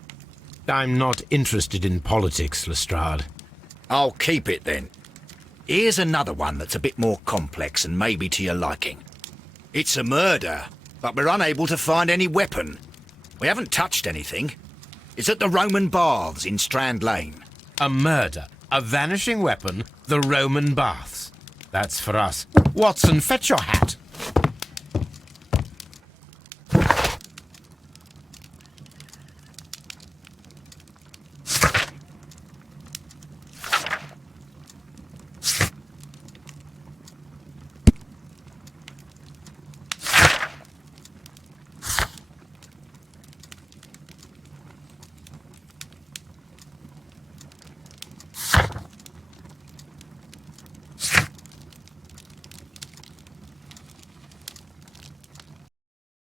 I'm not interested in politics, Lestrade. I'll keep it then. Here's another one that's a bit more complex and maybe to your liking. It's a murder, but we're unable to find any weapon. We haven't touched anything. It's at the Roman Baths in Strand Lane. A murder, a vanishing weapon, the Roman baths. That's for us. Watson, fetch your hat.